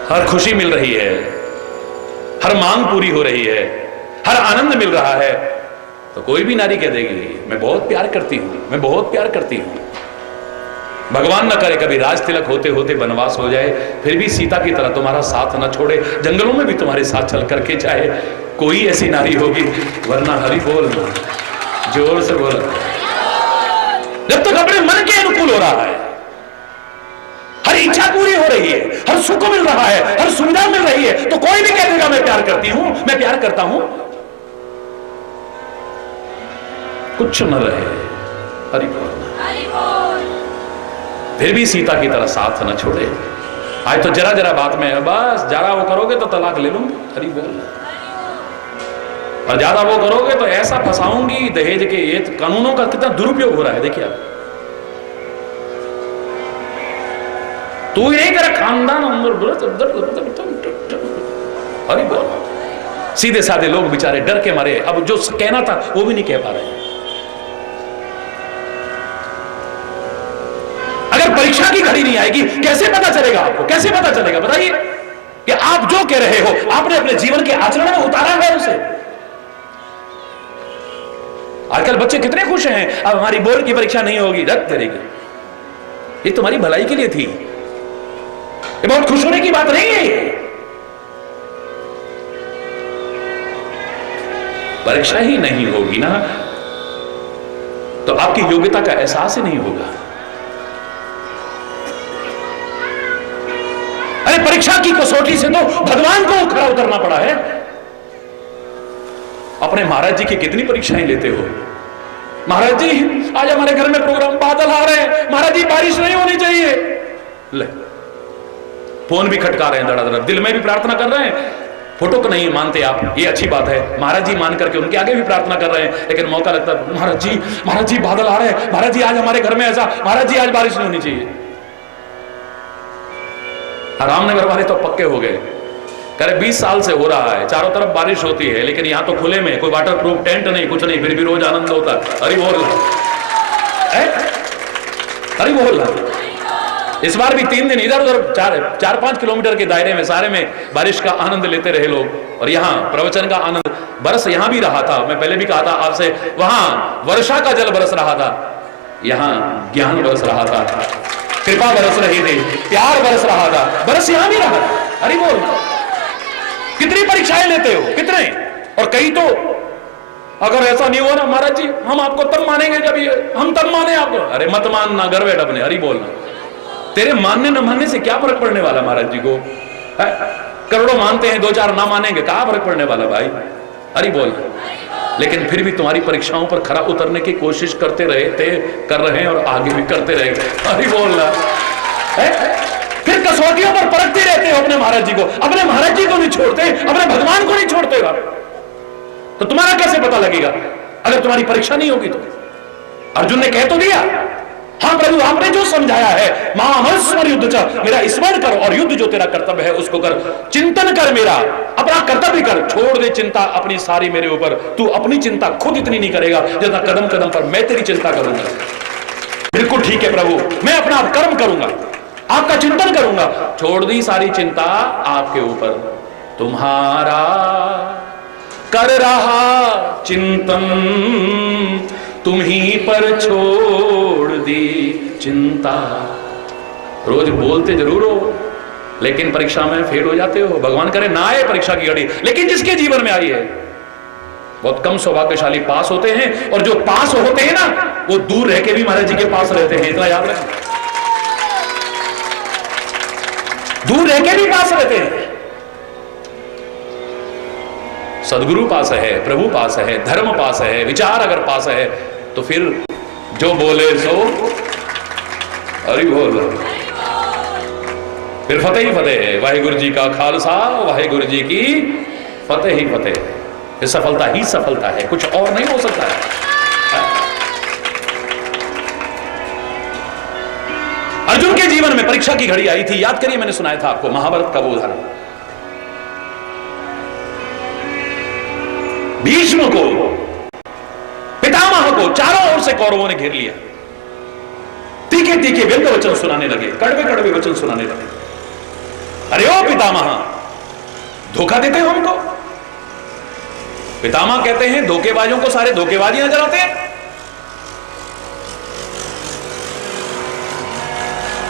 हर खुशी मिल रही है, हर मांग पूरी हो रही है, हर आनंद मिल रहा है, तो कोई भी नारी कह देगी मैं बहुत प्यार करती हूं, मैं बहुत प्यार करती हूं। भगवान न करे कभी राज तिलक होते होते वनवास हो जाए, फिर भी सीता की तरह तुम्हारा साथ न छोड़े, जंगलों में भी तुम्हारे साथ चल करके चाहे, कोई ऐसी नारी होगी। वरना हरि बोल, जोर से बोल। जब तक अपने मन के अनुकूल हो रहा है, हर इच्छा पूरी हो रही है, हर सुख मिल रहा है, हर सुविधा मिल रही है, तो कोई भी कह देगा मैं प्यार करती हूं, मैं प्यार करता हूं। कुछ न रहे, हरि बोल, फिर भी सीता की तरह साथ न छोड़े। आज तो जरा जरा बात में बस जरा वो करोगे तो तलाक ले लूंगी, हरि बोल, और ज्यादा वो करोगे तो ऐसा फंसाऊंगी दहेज के। ये कानूनों का कितना दुरुपयोग हो रहा है, देखिए आप। तू ही नहीं, तेरा खानदान हरि बोल। सीधे साधे लोग बेचारे डर के मारे अब जो कहना था वो भी नहीं कह पा रहे। अगर परीक्षा की घड़ी नहीं आएगी, कैसे पता चलेगा आपको, कैसे पता चलेगा बताइए कि आप जो कह रहे हो आपने अपने जीवन के आचरण में उतारा है उसे। आजकल बच्चे कितने खुश हैं, अब हमारी बोर्ड की परीक्षा नहीं होगी, रद्द करेगी। ये तुम्हारी भलाई के लिए थी, ये बहुत खुश होने की बात नहीं है। परीक्षा ही नहीं होगी ना तो आपकी योग्यता का एहसास ही नहीं होगा। अरे परीक्षा की कसौटी से तो भगवान को खड़ा उतरना पड़ा है। अपने महाराज जी की कितनी परीक्षाएं लेते हो। महाराज जी आज हमारे घर में प्रोग्राम, बादल आ रहे हैं, महाराज जी बारिश नहीं होनी चाहिए। ले फोन भी खटका रहे हैं धड़ाधड़, दिल में भी प्रार्थना कर रहे हैं। फोटो को नहीं मानते आप, ये अच्छी बात है, महाराज जी मान करके उनके आगे भी प्रार्थना कर रहे हैं, लेकिन मौका लगता है महाराज जी बादल आ रहे हैं, महाराज जी आज हमारे घर में ऐसा, महाराज जी आज बारिश नहीं होनी चाहिए। रामनगर वाले तो पक्के हो गए, कह रहे 20 साल से हो रहा है, चारों तरफ बारिश होती है, लेकिन यहां तो खुले में, कोई वाटर प्रूफ टेंट नहीं, कुछ नहीं, फिर भी रोज आनंद होता है। हरि बोल, हरि बोल। इस बार भी 3 दिन इधर उधर 4-5 किलोमीटर के दायरे में सारे में बारिश का आनंद लेते रहे लोग। और यहाँ प्रवचन का आनंद, बरस यहां भी रहा था, मैं पहले भी कहा था आपसे, वहां वर्षा का जल बरस रहा था, यहां ज्ञान बरस रहा था, कृपा बरस रही थी, प्यार बरस रहा था, बरस यहां भी रहा। हरि बोल। कितनी परीक्षाएं लेते हो, कितने, और कई तो अगर ऐसा नहीं हुआ ना महाराज जी हम आपको तब मानेंगे जब ये, हम तब माने आपको। अरे मत मानना, घर बैठ अपने, हरि बोलना। तेरे मानने न मानने से क्या फर्क पड़ने वाला महाराज जी को, करोड़ों मानते हैं, 2-4 ना मानेंगे, क्या फर्क पड़ने वाला भाई, हरि बोल। लेकिन फिर भी तुम्हारी परीक्षाओं पर खरा उतरने की कोशिश करते रहे थे, कर रहे हैं और आगे भी करते रहे, हरि बोलना। फिर कसौटियों पर परखते रहते हो अपने महाराज जी को, अपने महाराज जी को नहीं छोड़ते, अपने भगवान को नहीं छोड़ते हो, तो तुम्हारा कैसे पता लगेगा अगर तुम्हारी परीक्षा नहीं होगी तो। अर्जुन ने कह तो दिया, हाँ प्रभु आपने जो समझाया है, महामस्मर युद्ध च, मेरा स्मरण कर और युद्ध जो तेरा कर्तव्य है उसको कर, चिंतन कर, मेरा अपना कर्तव्य कर, छोड़ दे चिंता अपनी सारी मेरे ऊपर। तू अपनी चिंता खुद इतनी नहीं करेगा जितना कदम कदम पर मैं तेरी चिंता करूंगा। बिल्कुल ठीक है प्रभु, मैं अपना कर्म करूंगा, आपका चिंतन करूंगा, छोड़ दी सारी चिंता आपके ऊपर, तुम्हारा कर रहा चिंतन तुम ही पर छोड़ दी चिंता। रोज बोलते जरूर हो, लेकिन परीक्षा में फेल हो जाते हो। भगवान करे ना आए परीक्षा की घड़ी, लेकिन जिसके जीवन में आई है, बहुत कम सौभाग्यशाली पास होते हैं। और जो पास होते हैं ना, वो दूर रह के भी महाराज जी के पास रहते हैं, इतना याद रखें। दूर रह के भी पास रहते हैं। सदगुरु पास है, प्रभु पास है, धर्म पास है, विचार अगर पास है, तो फिर जो बोले सो हरि बोल, फिर फतेह ही फतेह है। वाहिगुरु जी का खालसा, वाहिगुरु जी की फतेह ही फतेह है। ये सफलता ही सफलता है, कुछ और नहीं हो सकता है। अर्जुन के जीवन में परीक्षा की घड़ी आई थी। याद करिए, मैंने सुनाया था आपको महाभारत का वो उदाहरण। भीष्म को, पितामह को चारों ओर से कौरवों ने घेर लिया। तीखे तीखे व्यंग वचन सुनाने लगे, कड़वे कड़वे वचन सुनाने लगे। अरे ओ पितामह, धोखा देते हो हमको। पितामह कहते हैं धोखेबाजों को सारे धोखेबाजी नजर आते हैं।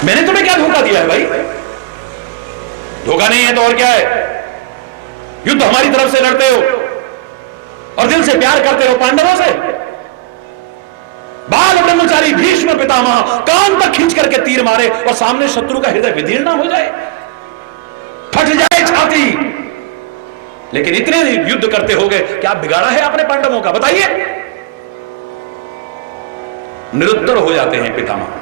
मैंने तुम्हें क्या धोखा दिया है भाई? धोखा नहीं है तो और क्या है? युद्ध हमारी तरफ से लड़ते हो और दिल से प्यार करते हो पांडवों से। बाल ब्रह्मचारी भीष्म पितामह कान तक खींच करके तीर मारे और सामने शत्रु का हृदय विदीर्ण हो जाए, फट जाए छाती। लेकिन इतने युद्ध करते हो गए, क्या बिगाड़ा है आपने पांडवों का? बताइए। निरुत्तर हो जाते हैं पितामह।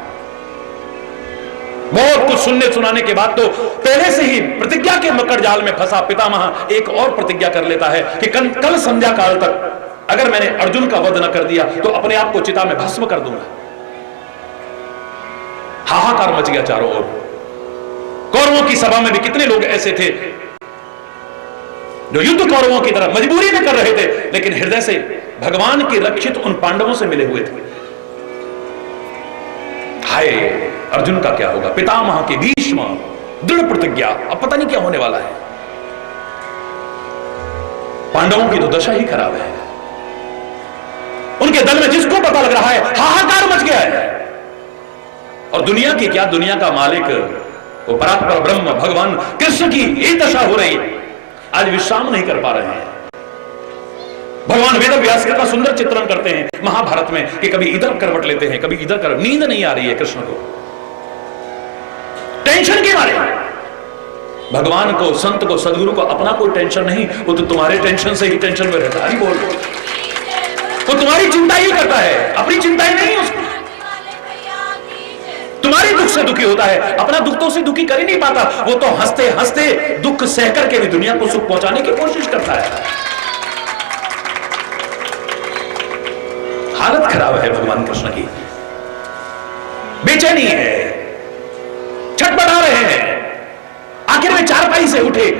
बहुत कुछ सुनने सुनाने के बाद तो पहले से ही प्रतिज्ञा के मकर जाल में फंसा पितामह एक और प्रतिज्ञा कर लेता है कि कल संध्या काल तक अगर मैंने अर्जुन का वध न कर दिया तो अपने आप को चिता में भस्म कर दूंगा। हाहाकार मच गया चारों ओर। कौरवों की सभा में भी कितने लोग ऐसे थे जो युद्ध कौरवों की तरफ मजबूरी में कर रहे थे, लेकिन हृदय से भगवान के रक्षित उन पांडवों से मिले हुए थे। हाय, अर्जुन का क्या होगा? पितामह के भीष्म दृढ़ प्रतिज्ञा, अब पता नहीं क्या होने वाला है। पांडवों की तो दशा ही खराब है। उनके दल में जिसको पता लग रहा है हाहाकार मच गया है। और दुनिया की क्या, दुनिया का मालिक वो परात्पर ब्रह्म भगवान कृष्ण की यही दशा हो रही है। आज विश्राम नहीं कर पा रहे हैं। भगवान वेद व्यास का सुंदर चित्रण करते हैं महाभारत में कि कभी इधर करवट लेते हैं, कभी इधर करवट। नींद नहीं आ रही है कृष्ण को, टेंशन के मारे। भगवान को, संत को, सदगुरु को अपना कोई टेंशन नहीं, वो तो तुम्हारे टेंशन से ही टेंशन में रहता है। बोल, वो तुम्हारी चिंता ही करता है, अपनी चिंता ही नहीं उसको। तुम्हारी दुख से दुखी होता है, अपना दुख तो उसे दुखी कर ही नहीं पाता। वो तो हंसते हंसते दुख सह करके भी दुनिया को सुख पहुंचाने की कोशिश करता है। हालत खराब है भगवान कृष्ण की, बेचैनी है, छटपटा रहे हैं। आखिर में चारपाई से उठे,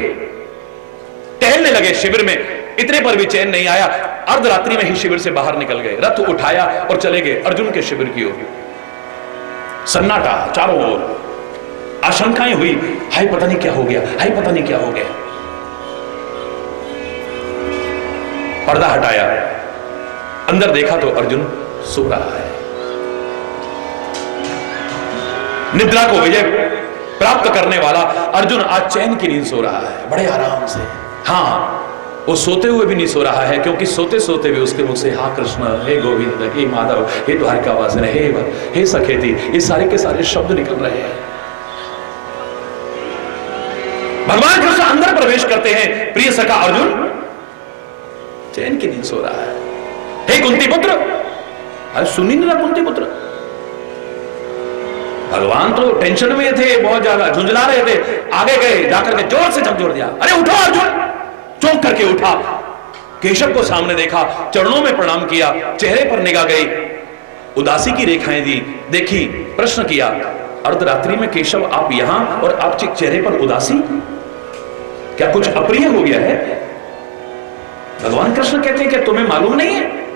टहलने लगे शिविर में। इतने पर भी चैन नहीं आया, अर्धरात्रि में ही शिविर से बाहर निकल गए, रथ उठाया और चले गए अर्जुन के शिविर की ओर। सन्नाटा चारों ओर, आशंकाएं हुई, हाय पता नहीं क्या हो गया, हाय पता नहीं क्या हो गया। पर्दा हटाया, अंदर देखा तो अर्जुन सो रहा है। निद्रा को विजय प्राप्त करने वाला अर्जुन आज चैन की नींद सो रहा है, बड़े आराम से। हाँ, वो सोते हुए भी नहीं सो रहा है, क्योंकि सोते सोते भी उसके मुख से हा कृष्ण, हे गोविंद, हे माधव, हे द्वारिकावासन, हे सखेती, ये सारे के सारे शब्द निकल रहे हैं। भगवान कृष्ण अंदर प्रवेश करते हैं, प्रिय सखा अर्जुन चैन की नींद सो रहा है। हे कुंती पुत्र, अरे सुनी नहीं रहा कुंती पुत्र। भगवान तो टेंशन में थे, बहुत ज्यादा झुंझला रहे थे। आगे गए, जाकर के जोर से झकझोर दिया, अरे उठो अर्जुन। चौंक करके उठा, केशव को सामने देखा, चरणों में प्रणाम किया, चेहरे पर निगाह गई, उदासी की रेखाएं दी, देखी, प्रश्न किया, अर्धरात्रि में केशव आप यहां और आपके चेहरे पर उदासी, क्या कुछ अप्रिय हो गया है? भगवान कृष्ण कहते हैं कि तुम्हें मालूम नहीं है?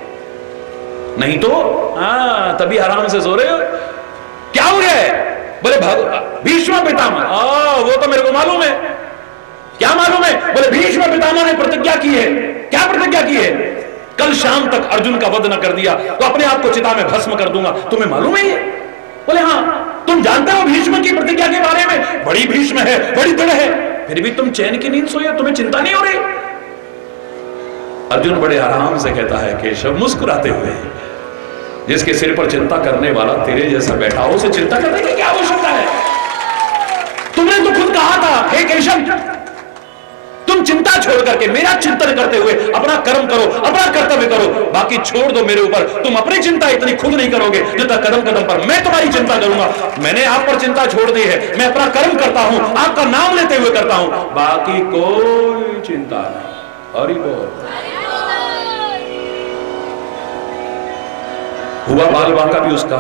नहीं तो तभी आराम से सो रहे हो। क्या हो गया है? बोले भीष्म पितामह, वो तो मेरे को मालूम है। क्या मालूम है? बोले भीष्म पितामह ने प्रतिज्ञा की है। क्या प्रतिज्ञा की है? कल शाम तक अर्जुन का वध न कर दिया तो अपने आप को चिता में भस्म कर दूंगा। तुम्हें मालूम है ये? बोले हाँ। तुम जानते हो भीष्म की प्रतिज्ञा के बारे में? बड़ी भीष्म है, बड़ी दृढ़ है, फिर भी तुम चैन की नींद सोए, तुम्हें चिंता नहीं हो रही? अर्जुन बड़े आराम से कहता है केशव मुस्कुराते हुए, जिसके सिर पर चिंता करने वाला तेरे जैसा बैठा हो, उसे चिंता करने की क्या आवश्यकता है? तुमने तो खुद कहा था हे केशव, तुम चिंता छोड़ करके मेरा चिंतन करते हुए अपना कर्म करो, अपना कर्तव्य करो, बाकी छोड़ दो मेरे ऊपर। तुम अपनी चिंता इतनी खुद नहीं करोगे जितना कदम कदम पर मैं तुम्हारी चिंता करूंगा। मैंने आप पर चिंता छोड़ दी है, मैं अपना कर्म करता हूं, आपका नाम लेते हुए करता हूं, बाकी कोई चिंता नहीं। हरि बोल। हुआ बाल बांका भी उसका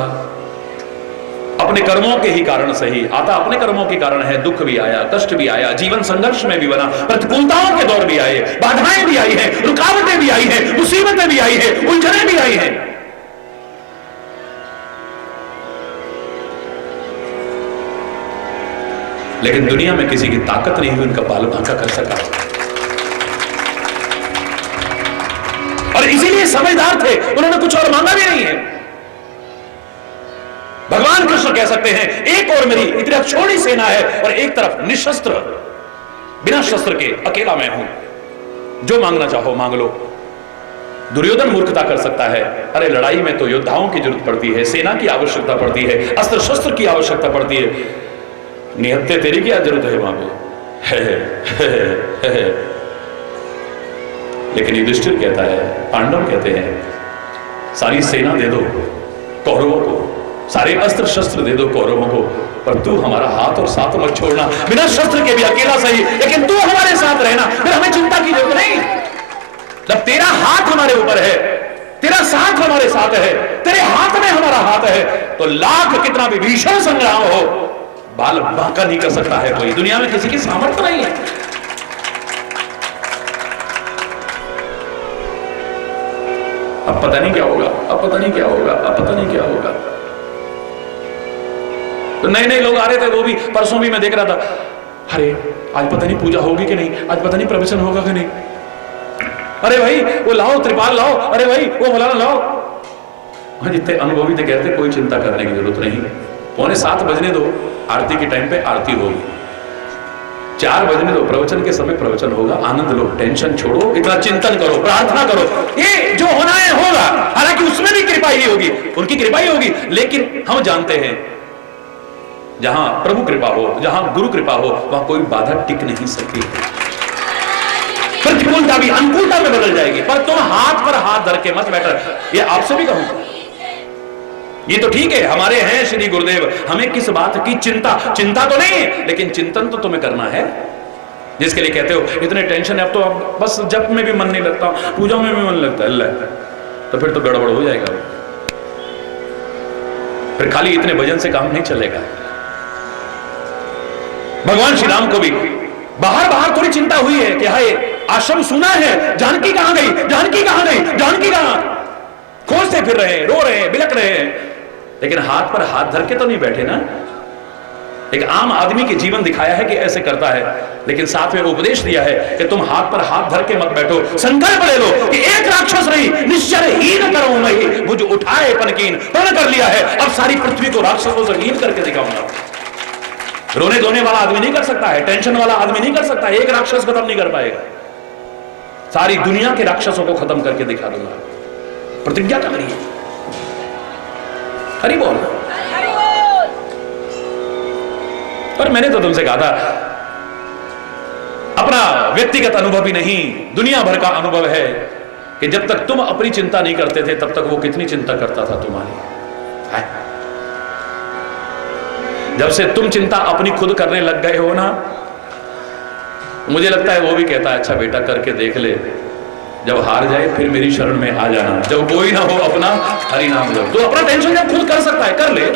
अपने कर्मों के ही कारण से ही आता, अपने कर्मों के कारण है। दुख भी आया, कष्ट भी आया, जीवन संघर्ष में भी बना, प्रतिकूलताओं के दौर भी आए, बाधाएं भी आई हैं, रुकावटें भी आई हैं, मुसीबतें भी आई हैं, उलझनें भी आई हैं। लेकिन दुनिया में किसी की ताकत नहीं हुई उनका बाल बांका कर सका। और इसीलिए समझदार थे, उन्होंने कुछ और मांगा भी नहीं है। भगवान कृष्ण कह सकते हैं एक और मेरी इतनी छोटी सेना है और एक तरफ निशस्त्र, बिना शस्त्र के अकेला मैं हूं, जो मांगना चाहो मांग लो। दुर्योधन मूर्खता कर सकता है, अरे लड़ाई में तो योद्धाओं की जरूरत पड़ती है, सेना की आवश्यकता पड़ती है, अस्त्र शस्त्र की आवश्यकता पड़ती है, निहत्थे तेरी क्या जरूरत है वहां पे। लेकिन युधिष्ठिर कहता है, पांडव कहते हैं सारी सेना दे दो कौरवों को, सारे अस्त्र शस्त्र दे दो कौरवों को, पर तू हमारा हाथ और साथ मत छोड़ना, बिना शस्त्र के भी अकेला सही, लेकिन तू हमारे साथ रहना, फिर हमें चिंता की जरूरत नहीं। जब तेरा हाथ हमारे ऊपर है, तेरा साथ हमारे साथ है, तेरे हाथ में हमारा हाथ है, तो लाख कितना भी भीषण संग्राम हो, बाल बांका नहीं कर सकता है कोई। दुनिया में किसी की सामर्थ्य नहीं है। अब पता नहीं क्या होगा, अब पता नहीं क्या होगा, अब पता नहीं क्या होगा। तो नए नए लोग आ रहे थे, वो भी परसों भी मैं देख रहा था, अरे आज पता नहीं पूजा होगी कि नहीं, आज पता नहीं प्रवचन होगा कि नहीं, अरे भाई वो लाओ त्रिपाल लाओ, अरे भाई वो फलाना लाओ। जितने अनुभवी थे कहते कोई चिंता करने की जरूरत नहीं, 6:45 बजने दो, आरती के टाइम पे आरती होगी, 4 बजने दो, प्रवचन के समय प्रवचन होगा, आनंद लो, टेंशन छोड़ो, इतना चिंतन करो, प्रार्थना करो, ये जो होना है होगा। हालांकि उसमें भी कृपा ही होगी, उनकी कृपा ही होगी, लेकिन हम जानते हैं जहां प्रभु कृपा हो, जहां गुरु कृपा हो, वहां कोई बाधा टिक नहीं सकती। प्रतिकूलता भी अनुकूलता में बदल जाएगी, पर तुम हाथ पर हाथ धर के मत बैठो। ये आपसे भी कहूं, ये तो ठीक है हमारे हैं श्री गुरुदेव, हमें किस बात की चिंता, चिंता तो नहीं है, लेकिन चिंतन तो तुम्हें करना है। जिसके लिए कहते हो इतने टेंशन है, अब तो अब बस जप में भी मन नहीं लगता, पूजा में भी मन लगता है, अल्लाह, तो फिर तो गड़बड़ हो जाएगा, फिर खाली इतने भजन से काम नहीं चलेगा। भगवान श्री राम को भी बाहर बाहर थोड़ी चिंता हुई है कि हाय आश्रम सुना है, जानकी कहां गई, जानकी कहां गई, जानकी कहां, खोजते फिर रहे हैं, रो रहे हैं, बिलक रहे हैं, लेकिन हाथ पर हाथ धर के तो नहीं बैठे ना। एक आम आदमी के जीवन दिखाया है कि ऐसे करता है, लेकिन साथ में उपदेश दिया है कि तुम हाथ पर हाथ धर के मत बैठो, संकल्प ले लो कि एक राक्षस नहीं निश्चर हीन करूं मैं ही, वो जो उठाए पनकीन प्रण कर लिया है, अब सारी पृथ्वी को राक्षसों से हीन करके दिखाऊंगा। रोने धोने वाला आदमी नहीं कर सकता है, टेंशन वाला आदमी नहीं कर सकता है, एक राक्षस खत्म नहीं कर पाएगा, सारी दुनिया के राक्षसों को खत्म करके दिखा दूंगा। प्रतिज्ञा कर रही है, हरि बोल। पर मैंने तो तुमसे कहा था अपना व्यक्तिगत अनुभव ही नहीं, दुनिया भर का अनुभव है कि जब तक तुम अपनी चिंता नहीं करते थे तब तक वो कितनी चिंता करता था तुम्हारी। जब से तुम चिंता अपनी खुद करने लग गए हो ना, मुझे लगता है वो भी कहता है अच्छा बेटा करके देख ले, जब हार जाए फिर मेरी शरण में आ जाना, जब कोई ना हो अपना हरि नाम लो। तो अपना टेंशन जब खुद कर सकता है कर ले,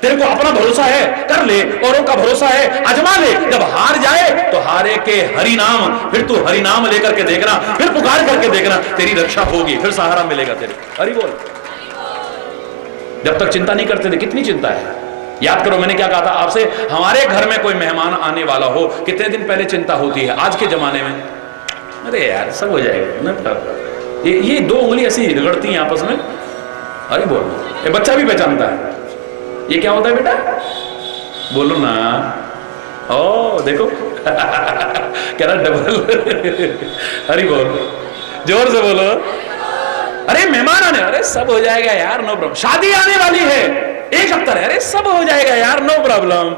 तेरे को अपना भरोसा है कर ले, औरों का भरोसा है आजमा ले, जब हार जाए तो हारे के हरि नाम, फिर तू हरि नाम लेकर के देखना, फिर पुकार करके देखना, तेरी रक्षा होगी, फिर सहारा मिलेगा तेरे। हरि बोल। जब तक चिंता नहीं करते थे कितनी चिंता है। याद करो मैंने क्या कहा था आपसे, हमारे घर में कोई मेहमान आने वाला हो कितने दिन पहले चिंता होती है। आज के जमाने में अरे यार सब हो जाएगा, ये दो उंगली ऐसी रगड़ती हैं आपस में। अरे बोल, ये बच्चा भी पहचानता है ये क्या होता है बेटा, बोलो ना। ओ देखो कह रहा डबल हरी बोल, जोर से बोलो। अरे मेहमान आने, अरे सब हो जाएगा यार, नो प्रॉब्लम। शादी आने वाली है, एक हफ्ता है, अरे सब हो जाएगा यार, नो प्रॉब्लम।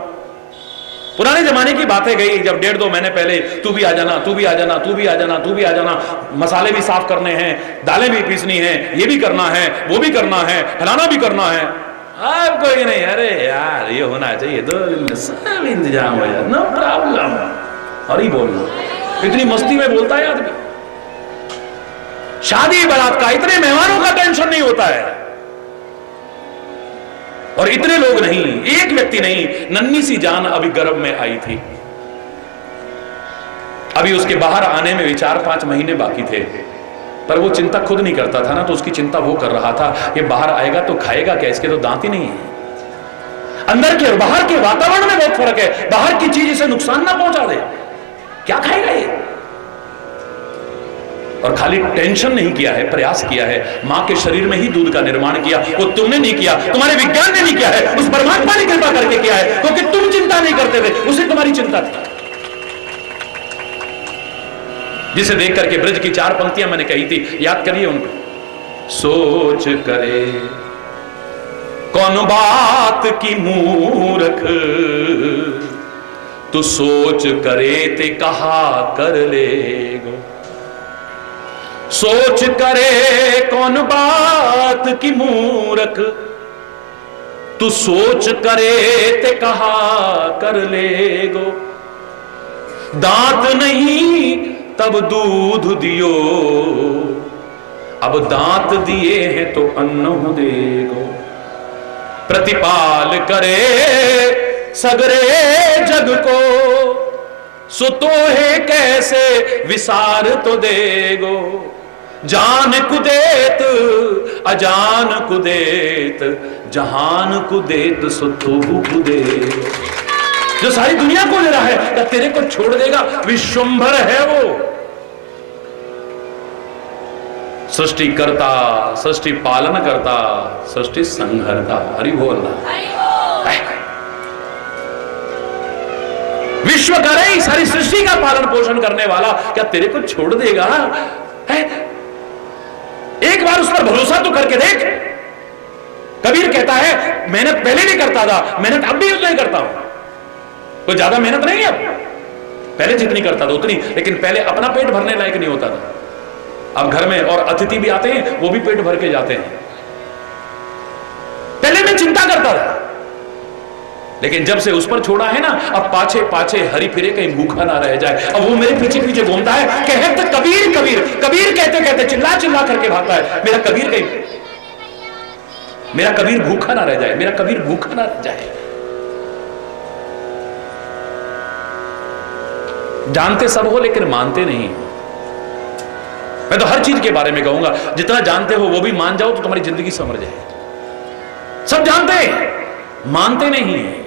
पुराने जमाने की बातें गई, जब 1.5-2 महीने पहले तू भी आ जाना, तू भी आ जाना, तू भी आ जाना, तू भी आ जाना, मसाले भी साफ करने हैं, दालें भी पीसनी है, ये भी करना है, वो भी करना है, फलाना भी करना है। अब कोई नहीं, अरे यार ये होना चाहिए, 2 दिन में सब इंतजाम हो जाए, नो प्रॉब्लम। अरे बोल, इतनी मस्ती में बोलता है आदमी। शादी बारात का इतने मेहमानों का टेंशन नहीं होता है, और इतने लोग नहीं, एक व्यक्ति नहीं, नन्ही सी जान अभी गर्भ में आई थी, अभी उसके बाहर आने में भी 4-5 महीने बाकी थे, पर वो चिंता खुद नहीं करता था ना, तो उसकी चिंता वो कर रहा था, ये बाहर आएगा तो खाएगा क्या, इसके तो दांत ही नहीं है। अंदर के और बाहर के वातावरण में बहुत फर्क है, बाहर की चीज इसे नुकसान ना पहुंचा दे, क्या खाएगा ये। और खाली टेंशन नहीं किया है, प्रयास किया है, मां के शरीर में ही दूध का निर्माण किया, वो तुमने नहीं किया, तुम्हारे विज्ञान ने नहीं किया है, उस परमात्मा ने कृपा करके किया है, क्योंकि तुम चिंता नहीं करते थे, उसे तुम्हारी चिंता थी। जिसे देख करके ब्रज की 4 पंक्तियां मैंने कही थी, याद करिए उनको। सोच करे कौन बात की मूर्ख, तू सोच करे ते कहा कर लेगो। सोच करे कौन बात की मूर्ख, तू सोच करे ते कहा कर लेगो। दांत नहीं तब दूध दियो, अब दांत दिए हैं तो अन्न देगो। प्रतिपाल करे सगरे जग को, सुतो है कैसे विसार तो देगो। जान कुदेत अजान कुदेत, जहान कुदेत सुतो कुदेगो। जो सारी दुनिया को ले रहा है, क्या तेरे को छोड़ देगा? विश्वंभर है वो, सृष्टि करता, सृष्टि पालन करता, सृष्टि संहरता। हरि बोल। विश्व का रही सारी सृष्टि का पालन पोषण करने वाला क्या तेरे को छोड़ देगा है? एक बार उस पर भरोसा तो करके देख। कबीर कहता है मेहनत पहले नहीं करता था, मेहनत अब भी उतना ही करता हूं। कोई ज्यादा मेहनत नहीं है अब, पहले जितनी करता था उतनी, लेकिन पहले अपना पेट भरने लायक नहीं होता था। अब घर में और अतिथि भी आते हैं, वो भी पेट भर के जाते हैं। पहले मैं चिंता करता था, लेकिन जब से उस पर छोड़ा है ना, अब पाछे पाछे हरी फिरे कहीं भूखा ना रह जाए। अब वो मेरे पीछे पीछे घूमता है, कहते कबीर कबीर कबीर, कहते कहते चिल्ला चिल्ला करके भागता है। मेरा कबीर कहीं, मेरा कबीर भूखा ना रह जाए, मेरा कबीर भूखा ना रह जाए। जानते सब हो लेकिन मानते नहीं। मैं तो हर चीज के बारे में कहूंगा, जितना जानते हो वो भी मान जाओ तो तुम्हारी जिंदगी संवर जाए। सब जानते हैं, मानते नहीं है।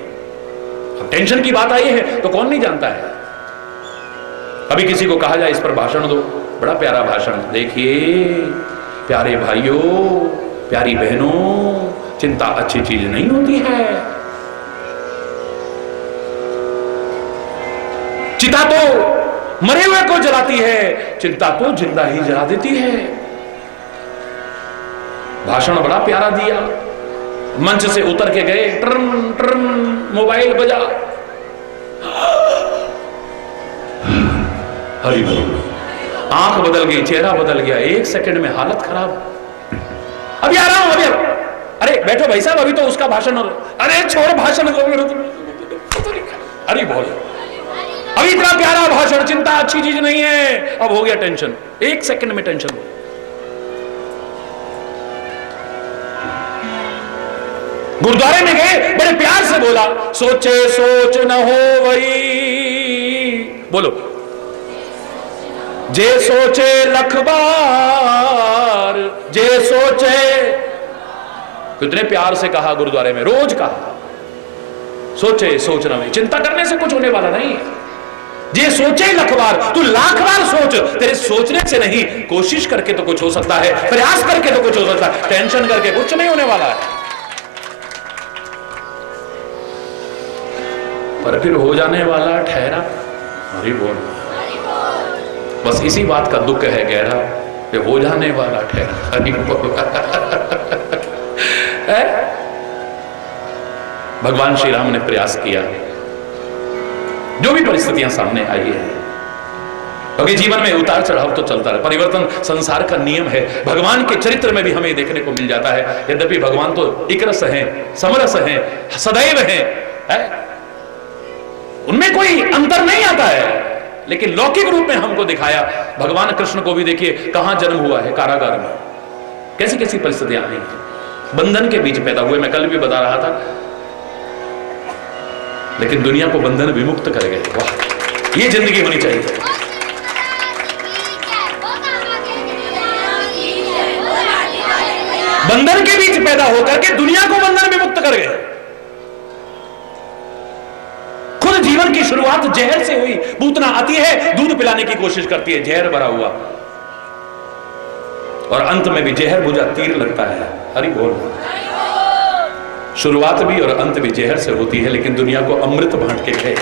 अब टेंशन की बात आई है तो कौन नहीं जानता है। अभी किसी को कहा जाए इस पर भाषण दो, बड़ा प्यारा भाषण, देखिए प्यारे भाइयों प्यारी बहनों, चिंता अच्छी चीज नहीं होती है। चिता तो मरे हुए को जलाती है, चिंता तो जिंदा ही जला देती है। भाषण बड़ा प्यारा दिया। मंच से उतर के गए, ट्रन ट्रन मोबाइल बजा, हरि बोल, आंख बदल गई, चेहरा बदल गया, 1 सेकंड में हालत खराब। अभी आ रहा हूं, अभी अरे बैठो भाई साहब, अभी तो उसका भाषण। अरे छोड़ भाषण को, हरि बोल। अभी इतना प्यारा भाषण, चिंता अच्छी चीज नहीं है। अब हो गया टेंशन, 1 सेकंड में टेंशन। गुरुद्वारे में गए, बड़े प्यार से बोला, सोचे सोच न हो वही, बोलो, जे सोचे लख बार, जे सोचे। कितने प्यार से कहा गुरुद्वारे में, रोज कहा, सोचे सोच न हो। चिंता करने से कुछ होने वाला नहीं है। जे सोचे लख बार, तू लाख बार सोच, तेरे सोचने से नहीं, कोशिश करके तो कुछ हो सकता है, प्रयास करके तो कुछ हो सकता है, टेंशन करके कुछ नहीं होने वाला है। पर फिर हो जाने वाला ठहरा, हरि बोल। बस इसी बात का दुख है गहरा, कि हो जाने वाला ठहरा, हरि बोल। भगवान श्री राम ने प्रयास किया, जो भी परिस्थितियां सामने आई है, क्योंकि जीवन में उतार चढ़ाव तो चलता है, परिवर्तन संसार का नियम है। भगवान के चरित्र में भी हमें देखने को मिल जाता है। यद्यपि भगवान तो इकरस हैं, समरस हैं, सदैव हैं, उनमें कोई अंतर नहीं आता है, लेकिन लौकिक रूप में हमको दिखाया। भगवान कृष्ण को भी देखिए कहां जन्म हुआ है, कारागार में, कैसी कैसी परिस्थितियां आई, बंधन के बीच पैदा हुए, मैं कल भी बता रहा था, लेकिन दुनिया को बंधन विमुक्त कर गए। वाह, ये जिंदगी होनी चाहिए। बंधन के बीच पैदा होकर के दुनिया को बंधन विमुक्त कर गए। खुद जीवन की शुरुआत जहर से हुई, पूतना आती है, दूध पिलाने की कोशिश करती है, जहर भरा हुआ, और अंत में भी जहर बुझा तीर लगता है। हरि बोल। शुरुआत भी और अंत भी जहर से होती है, लेकिन दुनिया को अमृत बांट के गए,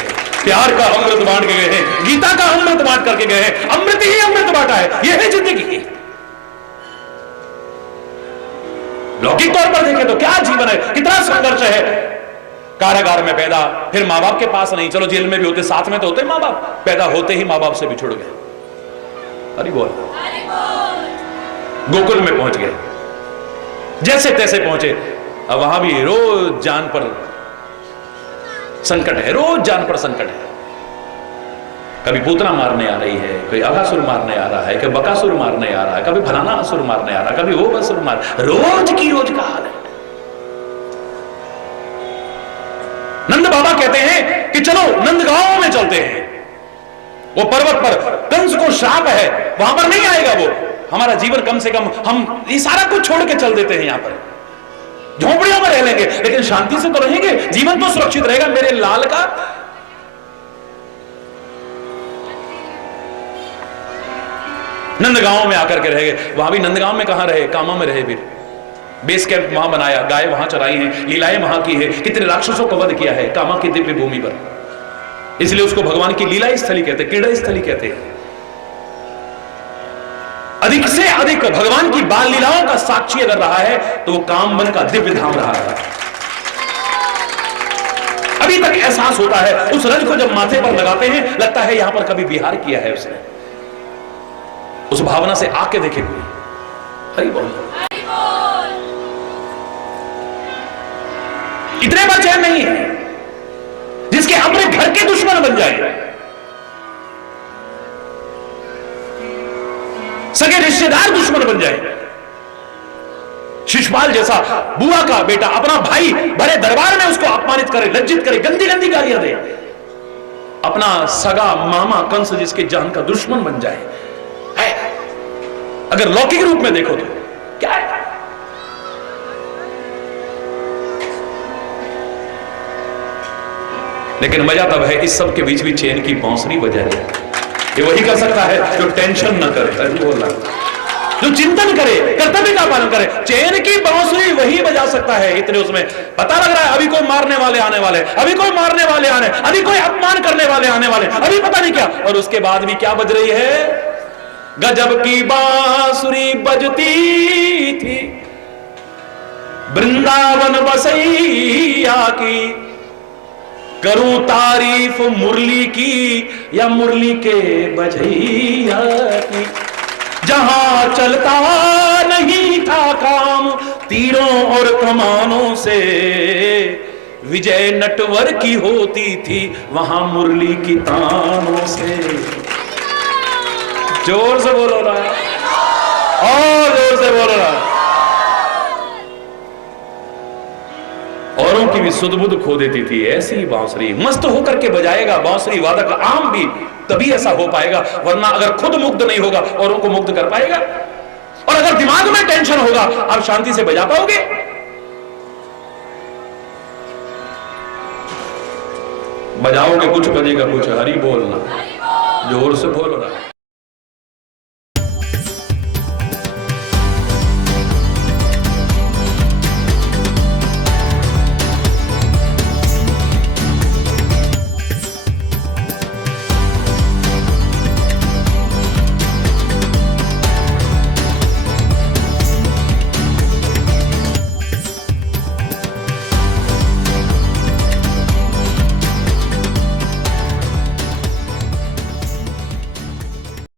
प्यार का अमृत बांट के गए हैं, गीता का अमृत बांट करके गए हैं, अमृत ही अमृत बांटा है। यह है जिंदगी। लौकिक तौर पर देखें तो क्या जीवन है, कितना संघर्ष है। कारागार में पैदा, फिर माँ बाप के पास नहीं, चलो जेल में भी होते, साथ में तो होते माँ बाप, पैदा होते ही माँ बाप से बिछुड़ गए। हरि बोल। गोकुल में पहुंच गए, जैसे तैसे पहुंचे। अब वहां भी रोज जान पर संकट है, रोज जान पर संकट है। कभी पूतना मारने आ रही है, कोई अघासुर मारने आ रहा है, कभी बकासुर मारने आ रहा है, कभी फलाना असुर मारने आ रहा है, कभी वो असुर मार, रोज की रोज का हाल है। नंद बाबा कहते हैं कि चलो नंदगांव में चलते हैं, वो पर्वत पर कंस को श्राप है, वहां पर नहीं आएगा वो, हमारा जीवन कम से कम हम ये सारा कुछ छोड़ के चल देते हैं, यहां पर झोपड़ियों में रह लेंगे, लेकिन शांति से तो रहेंगे, जीवन तो सुरक्षित रहेगा मेरे लाल का। नंदगांव में आकर के रह गए। वहां भी नंदगांव में कहां रहे, कामा में रहे, फिर बेस कैंप वहां बनाया, गाय वहां चराई हैं, लीलाएं वहां की है, कितने राक्षसों को वध किया है कामा की दिव्य भूमि पर, इसलिए उसको भगवान की लीला स्थली कहते, क्रीड़ा स्थली कहते हैं। अधिक से अधिक भगवान की बाल लीलाओं का साक्षी अगर रहा है तो वो कामवन का दिव्य धाम रहा है। अभी तक एहसास होता है, उस रज को जब माथे पर लगाते हैं लगता है यहां पर कभी विहार किया है उसने। उस भावना से आके देखे कोई। हरि बोल। इतने पर चैन नहीं है जिसके अपने घर के दुश्मन बन जाए, सगे रिश्तेदार दुश्मन बन जाए। शिशुपाल जैसा बुआ का बेटा अपना भाई बड़े दरबार में उसको अपमानित करे, लज्जित करे, गंदी गंदी गालियां दे, अपना सगा मामा कंस जिसके जान का दुश्मन बन जाए, है। अगर लौकिक रूप में देखो तो क्या है। लेकिन मजा तब है इस सब के बीच भी चैन की बांसुरी बजाए। ये वही कर सकता है जो टेंशन न करे, बोलना, जो चिंतन करे, कर्तव्य का पालन करे। चैन की बांसुरी वही बजा सकता है। इतने उसमें पता लग रहा है अभी कोई मारने वाले आने वाले, अभी कोई मारने वाले आने, अभी कोई अपमान करने वाले आने वाले, अभी पता नहीं क्या, और उसके बाद भी क्या बज रही है, गजब की बांसुरी बजती थी वृंदावन बसैया की, करूं तारीफ मुरली की या मुरली के बजैया की, जहां चलता नहीं था काम तीरों और कमानों से, विजय नटवर की होती थी वहां मुरली की तानों से। जोर से बोलो ना, और जोर से बोलो ना। औरों की भी सुध बुध खो देती थी ऐसी बांसुरी। मस्त होकर के बजाएगा बांसुरी वादक आम भी, तभी ऐसा हो पाएगा, वरना अगर खुद मुग्ध नहीं होगा औरों को मुग्ध कर पाएगा। और अगर दिमाग में टेंशन होगा आप शांति से बजा पाओगे? बजाओगे कुछ बजेगा कुछ, हरि बोलना, जोर से बोलो ना।